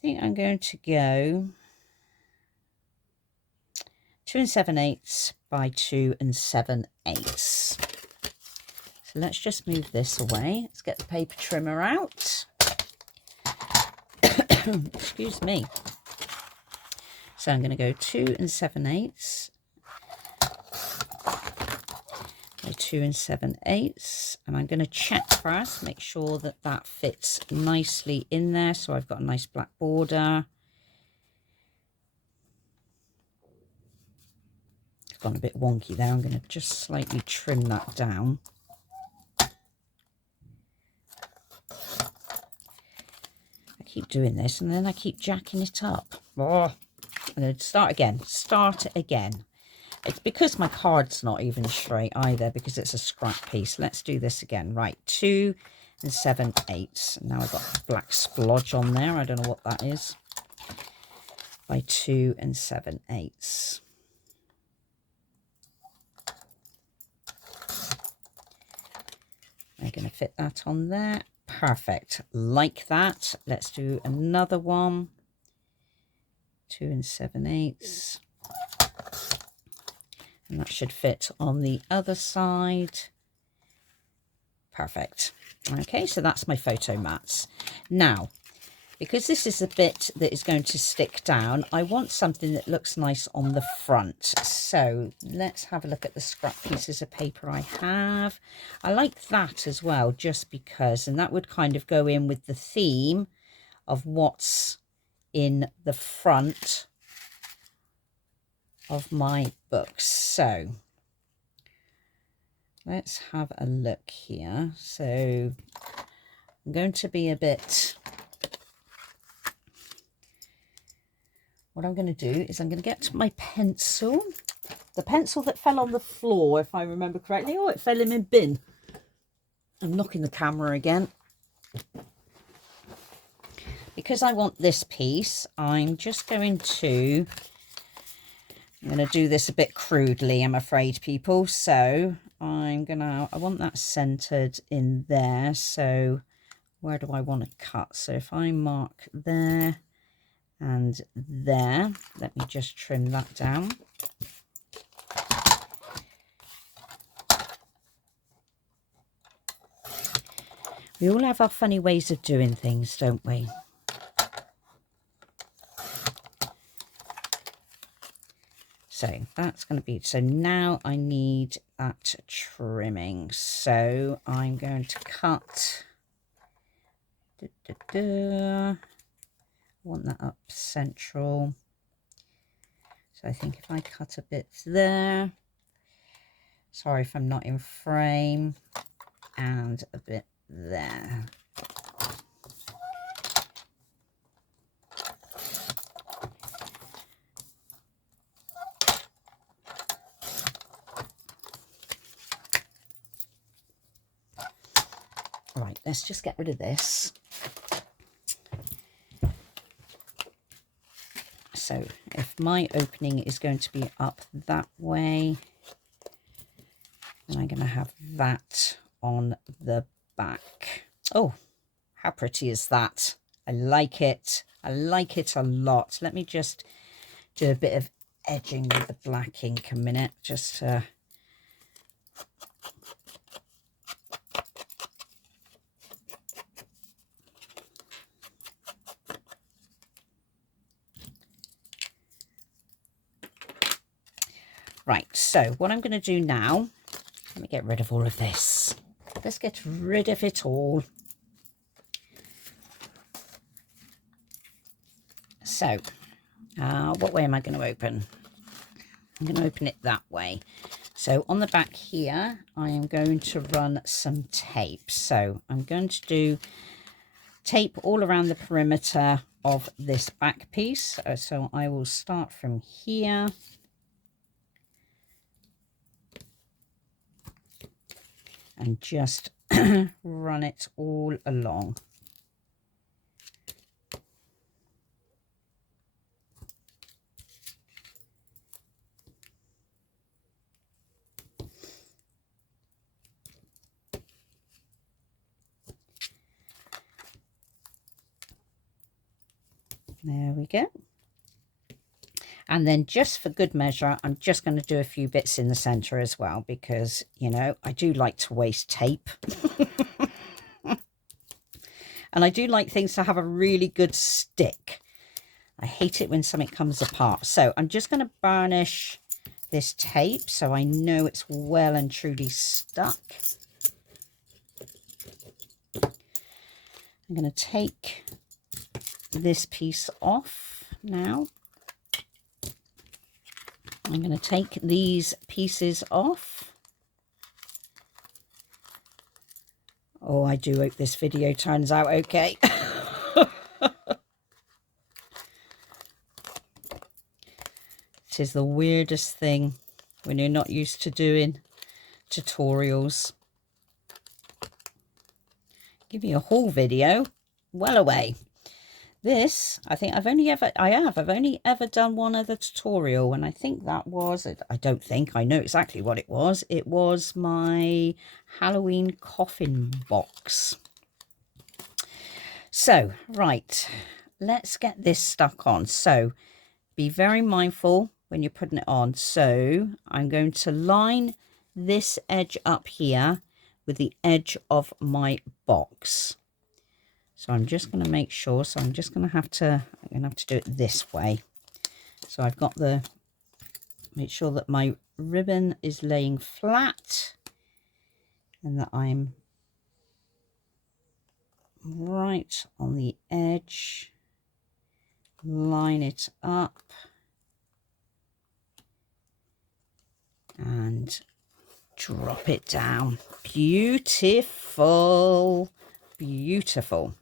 think I'm going to go 2 7/8 by 2 7/8. So let's just move this away. Let's get the paper trimmer out. Excuse me. So I'm going to go 2 7/8 by 2 7/8, and I'm going to check first, make sure that that fits nicely in there. So I've got a nice black border. It's gone a bit wonky there. I'm going to just slightly trim that down. I keep doing this and then I keep jacking it up. Oh, I'm going to start again. It's because my card's not even straight either, because it's a scrap piece. Let's do this again. Right, 2 7/8. Now I've got black splodge on there. I don't know what that is. By 2 7/8. I'm going to fit that on there. Perfect. Like that. Let's do another one. 2 7/8. And that should fit on the other side. Perfect. Okay, so that's my photo mats. Now, because this is the bit that is going to stick down, I want something that looks nice on the front. So let's have a look at the scrap pieces of paper I have. I like that as well, just because, and that would kind of go in with the theme of what's in the front of my books. So let's have a look here. So I'm going to be a bit, what I'm going to do is I'm going to get my pencil, the pencil that fell on the floor, if I remember correctly. Oh, it fell in my bin. I'm knocking the camera again. Because I want this piece, I'm going to do this a bit crudely, I'm afraid, people. So I want that centered in there. So where do I want to cut? So if I mark there and there, let me just trim that down. We all have our funny ways of doing things, don't we? So that's going to be, so now I need that trimming. So I'm going to cut, I want that up central. So I think if I cut a bit there, sorry if I'm not in frame, and a bit there. Right, let's just get rid of this. So if my opening is going to be up that way, then I'm going to have that on the back. Oh, how pretty is that? I like it. I like it a lot. Let me just do a bit of edging with the black ink a minute, just to... Right, so what I'm going to do now, let me get rid of all of this. Let's get rid of it all. So, what way am I going to open? I'm going to open it that way. So on the back here, I am going to run some tape. So I'm going to do tape all around the perimeter of this back piece. So I will start from here. And just run it all along. There we go. And then just for good measure, I'm just going to do a few bits in the center as well, because, you know, I do like to waste tape. And I do like things to have a really good stick. I hate it when something comes apart. So I'm just going to burnish this tape so I know it's well and truly stuck. I'm going to take this piece off now. I'm going to take these pieces off. Oh, I do hope this video turns out okay. It is the weirdest thing when you're not used to doing tutorials. Give me a haul video, well away. This, I think I've only ever done one other tutorial, and I think that was, I know exactly what it was. It was my Halloween coffin box. So, right, let's get this stuck on. So, be very mindful when you're putting it on. So, I'm going to line this edge up here with the edge of my box. So I'm just going to make sure, I'm going to have to do it this way. So I've got make sure that my ribbon is laying flat and that I'm right on the edge. Line it up and drop it down. Beautiful, beautiful.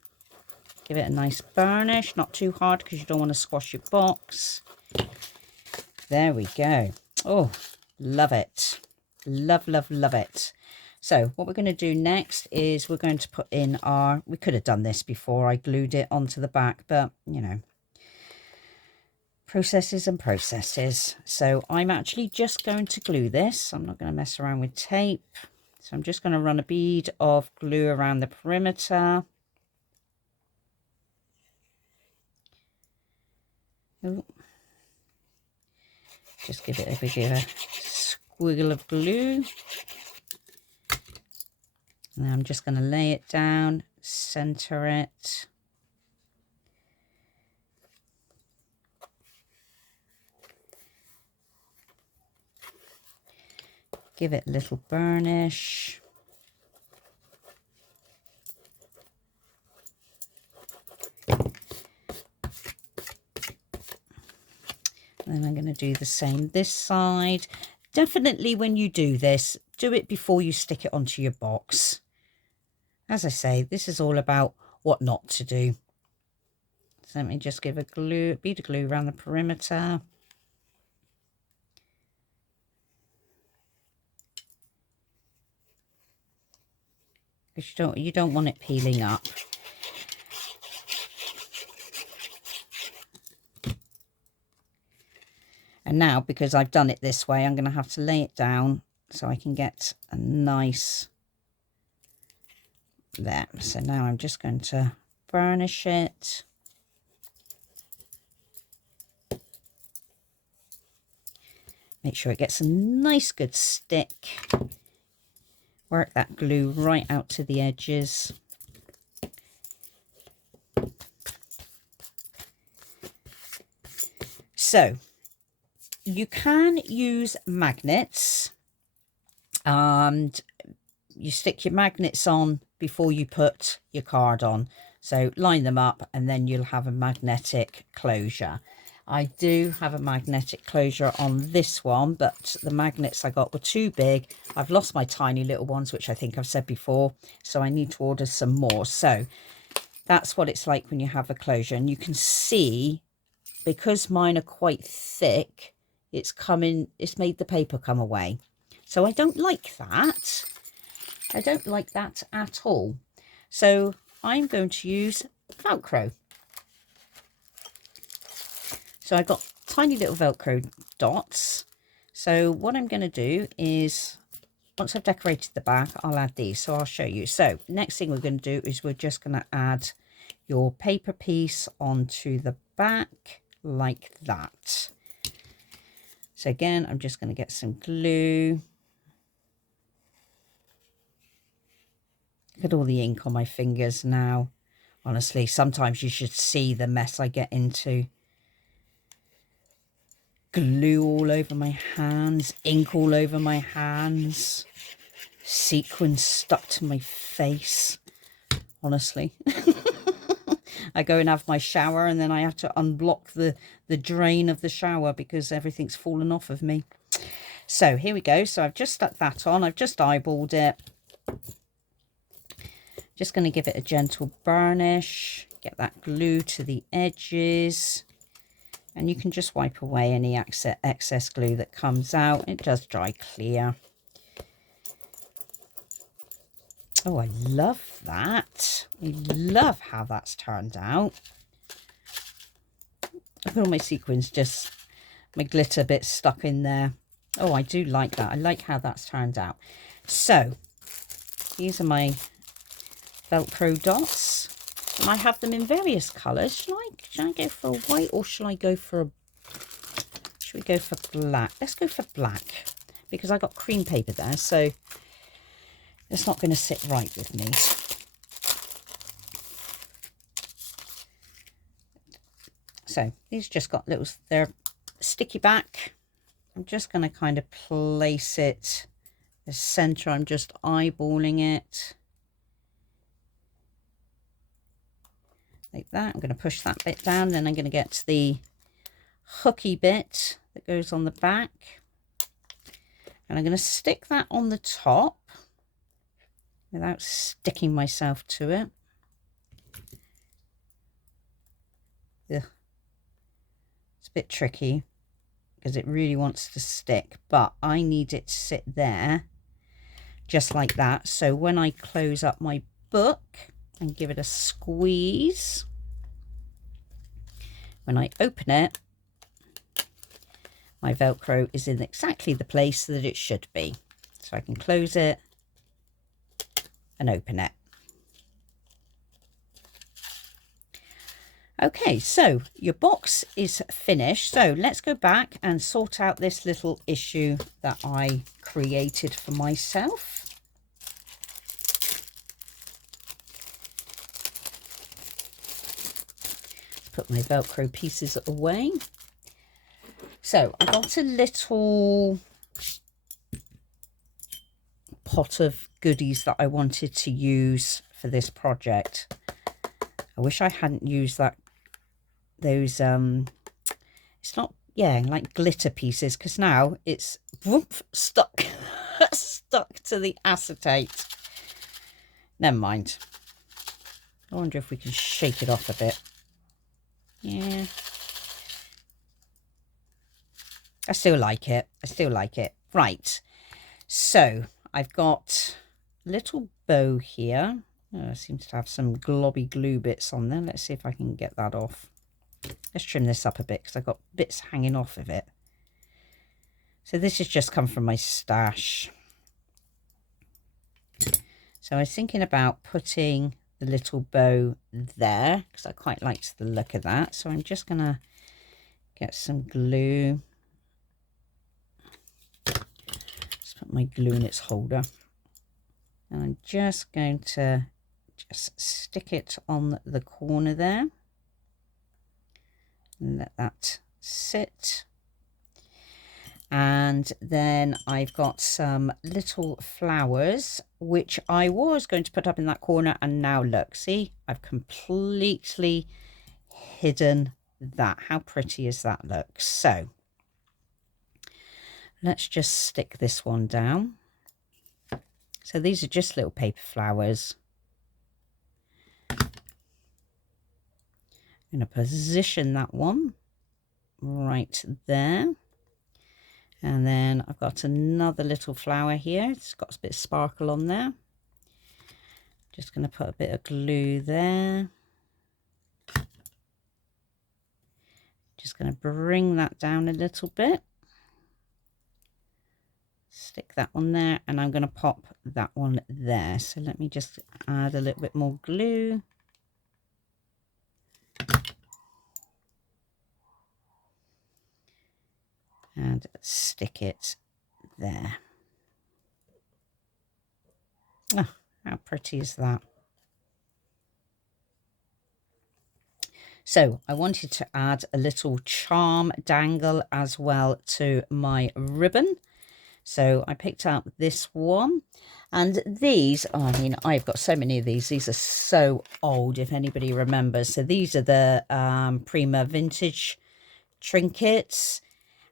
Give it a nice burnish, not too hard because you don't want to squash your box. There we go. Oh, love it. Love, love, love it. So what we're going to do next is we're going to put in our, we could have done this before I glued it onto the back, but you know, processes and processes. So I'm actually just going to glue this. I'm not going to mess around with tape. So I'm just going to run a bead of glue around the perimeter. Ooh. Just give it a big squiggle of glue. And then I'm just going to lay it down, center it. Give it a little burnish. Then I'm going to do the same this side. Definitely when you do this, do it before you stick it onto your box. As I say, this is all about what not to do. So let me just give a bead of glue around the perimeter. Because you don't want it peeling up. And now, because I've done it this way, I'm going to have to lay it down so I can get a nice there. So now I'm just going to burnish it. Make sure it gets a nice good stick. Work that glue right out to the edges. So you can use magnets, and you stick your magnets on before you put your card on. So line them up and then you'll have a magnetic closure. I do have a magnetic closure on this one, but the magnets I got were too big. I've lost my tiny little ones, which I think I've said before, so I need to order some more. So that's what it's like when you have a closure. And you can see, because mine are quite thick, it's made the paper come away. So I don't like that. I don't like that at all. So I'm going to use Velcro. So I've got tiny little Velcro dots. So what I'm going to do is, once I've decorated the back, I'll add these. So I'll show you. So next thing we're going to do is we're just going to add your paper piece onto the back like that. So again, I'm just going to get some glue. Look at all the ink on my fingers now. Honestly, sometimes you should see the mess I get into. Glue all over my hands, ink all over my hands, sequins stuck to my face. Honestly. I go and have my shower and then I have to unblock the drain of the shower because everything's fallen off of me. So here we go. So I've just stuck that on. I've just eyeballed it. Just going to give it a gentle burnish. Get that glue to the edges. And you can just wipe away any excess glue that comes out. It does dry clear. Oh, I love that. I love how that's turned out. Look at all my sequins, just my glitter bits stuck in there. Oh, I do like that. I like how that's turned out. So, these are my Velcro dots. And I have them in various colours. Should I go for a white or should we go for black? Let's go for black because I got cream paper there, so it's not going to sit right with me. So these just got little, they're sticky back. I'm just going to kind of place it the centre. I'm just eyeballing it. Like that. I'm going to push that bit down, then I'm going to get to the hooky bit that goes on the back, and I'm going to stick that on the top without sticking myself to it. Ugh. It's a bit tricky because it really wants to stick, but I need it to sit there just like that. So when I close up my book and give it a squeeze, when I open it, my Velcro is in exactly the place that it should be. So I can close it and open it. Okay, so your box is finished. So let's go back and sort out this little issue that I created for myself. Put my Velcro pieces away. So I got a little pot of goodies that I wanted to use for this project. I wish I hadn't used those it's not, yeah, like glitter pieces, because now it's whoop, stuck stuck to the acetate. Never mind. I wonder if we can shake it off a bit. Yeah. I still like it. I still like it. Right. So I've got a little bow here. Oh, it seems to have some globby glue bits on there. Let's see if I can get that off. Let's trim this up a bit because I've got bits hanging off of it. So this has just come from my stash. So I was thinking about putting the little bow there because I quite liked the look of that. So I'm just going to get some glue. Just put my glue in its holder. And I'm just going to just stick it on the corner there. And let that sit. And then I've got some little flowers which I was going to put up in that corner, and now look, see, I've completely hidden that. How pretty is that look? So let's just stick this one down. So these are just little paper flowers. I'm going to position that one right there. And then I've got another little flower here. It's got a bit of sparkle on there. Just going to put a bit of glue there. Just going to bring that down a little bit. Stick that one there, and I'm going to pop that one there. So let me just add a little bit more glue. And stick it there. Oh, how pretty is that? So I wanted to add a little charm dangle as well to my ribbon. So I picked up this one, and these, oh, I mean, I've got so many of these. These are so old, if anybody remembers. So these are the Prima vintage trinkets.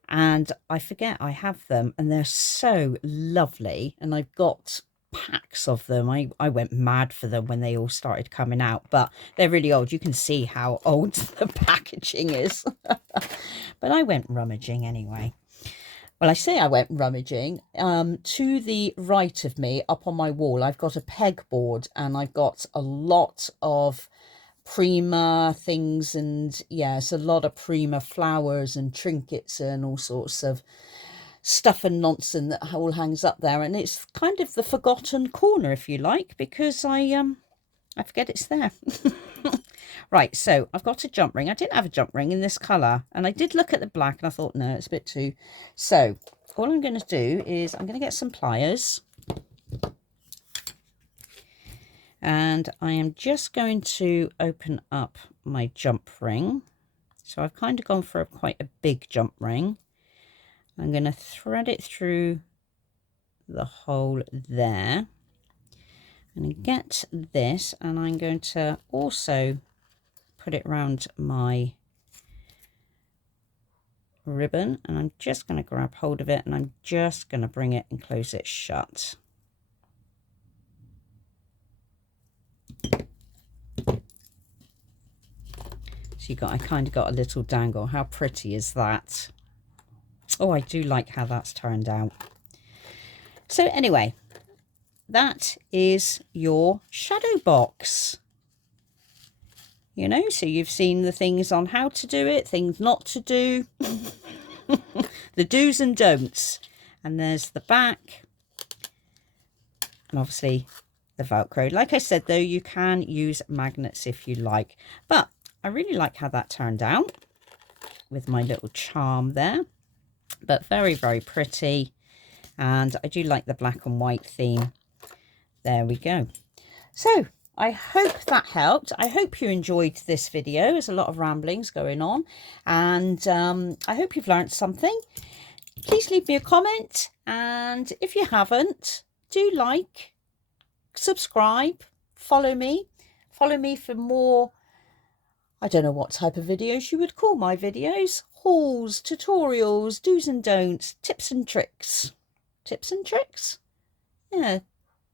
And I forget I have them, and they're so lovely, and I've got packs of them. I went mad for them when they all started coming out, but they're really old. You can see how old the packaging is. But I went rummaging anyway. Well, I say I went rummaging. To the right of me, up on my wall, I've got a pegboard, and I've got a lot of Prima things, and yes, a lot of Prima flowers and trinkets and all sorts of stuff and nonsense that all hangs up there, and it's kind of the forgotten corner, if you like, because I forget it's there. Right, so I've got a jump ring. I didn't have a jump ring in this colour, and I did look at the black and I thought, no, it's a bit too. So all I'm going to do is I'm going to get some pliers. And I am just going to open up my jump ring. So I've kind of gone for quite a big jump ring. I'm going to thread it through the hole there. And get this, and I'm going to also put it around my ribbon. And I'm just going to grab hold of it, and I'm just going to bring it and close it shut. So I kind of got a little dangle. How pretty is that? Oh, I do like how that's turned out. So anyway, that is your shadow box. You know, so you've seen the things on how to do it, things not to do, the do's and don'ts. And there's the back, and obviously the Velcro. Like I said, though, you can use magnets if you like, but I really like how that turned out with my little charm there, but very, very pretty. And I do like the black and white theme. There we go. So I hope that helped. I hope you enjoyed this video. There's a lot of ramblings going on, and I hope you've learned something. Please leave me a comment, and if you haven't, do like, subscribe, follow me for more. I don't know what type of videos you would call my videos. Hauls, tutorials, do's and don'ts, tips and tricks. Tips and tricks? Yeah,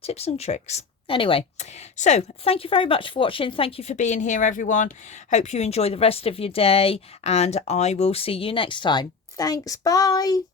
tips and tricks. Anyway, so thank you very much for watching. Thank you for being here, everyone. Hope you enjoy the rest of your day, and I will see you next time. Thanks. Bye.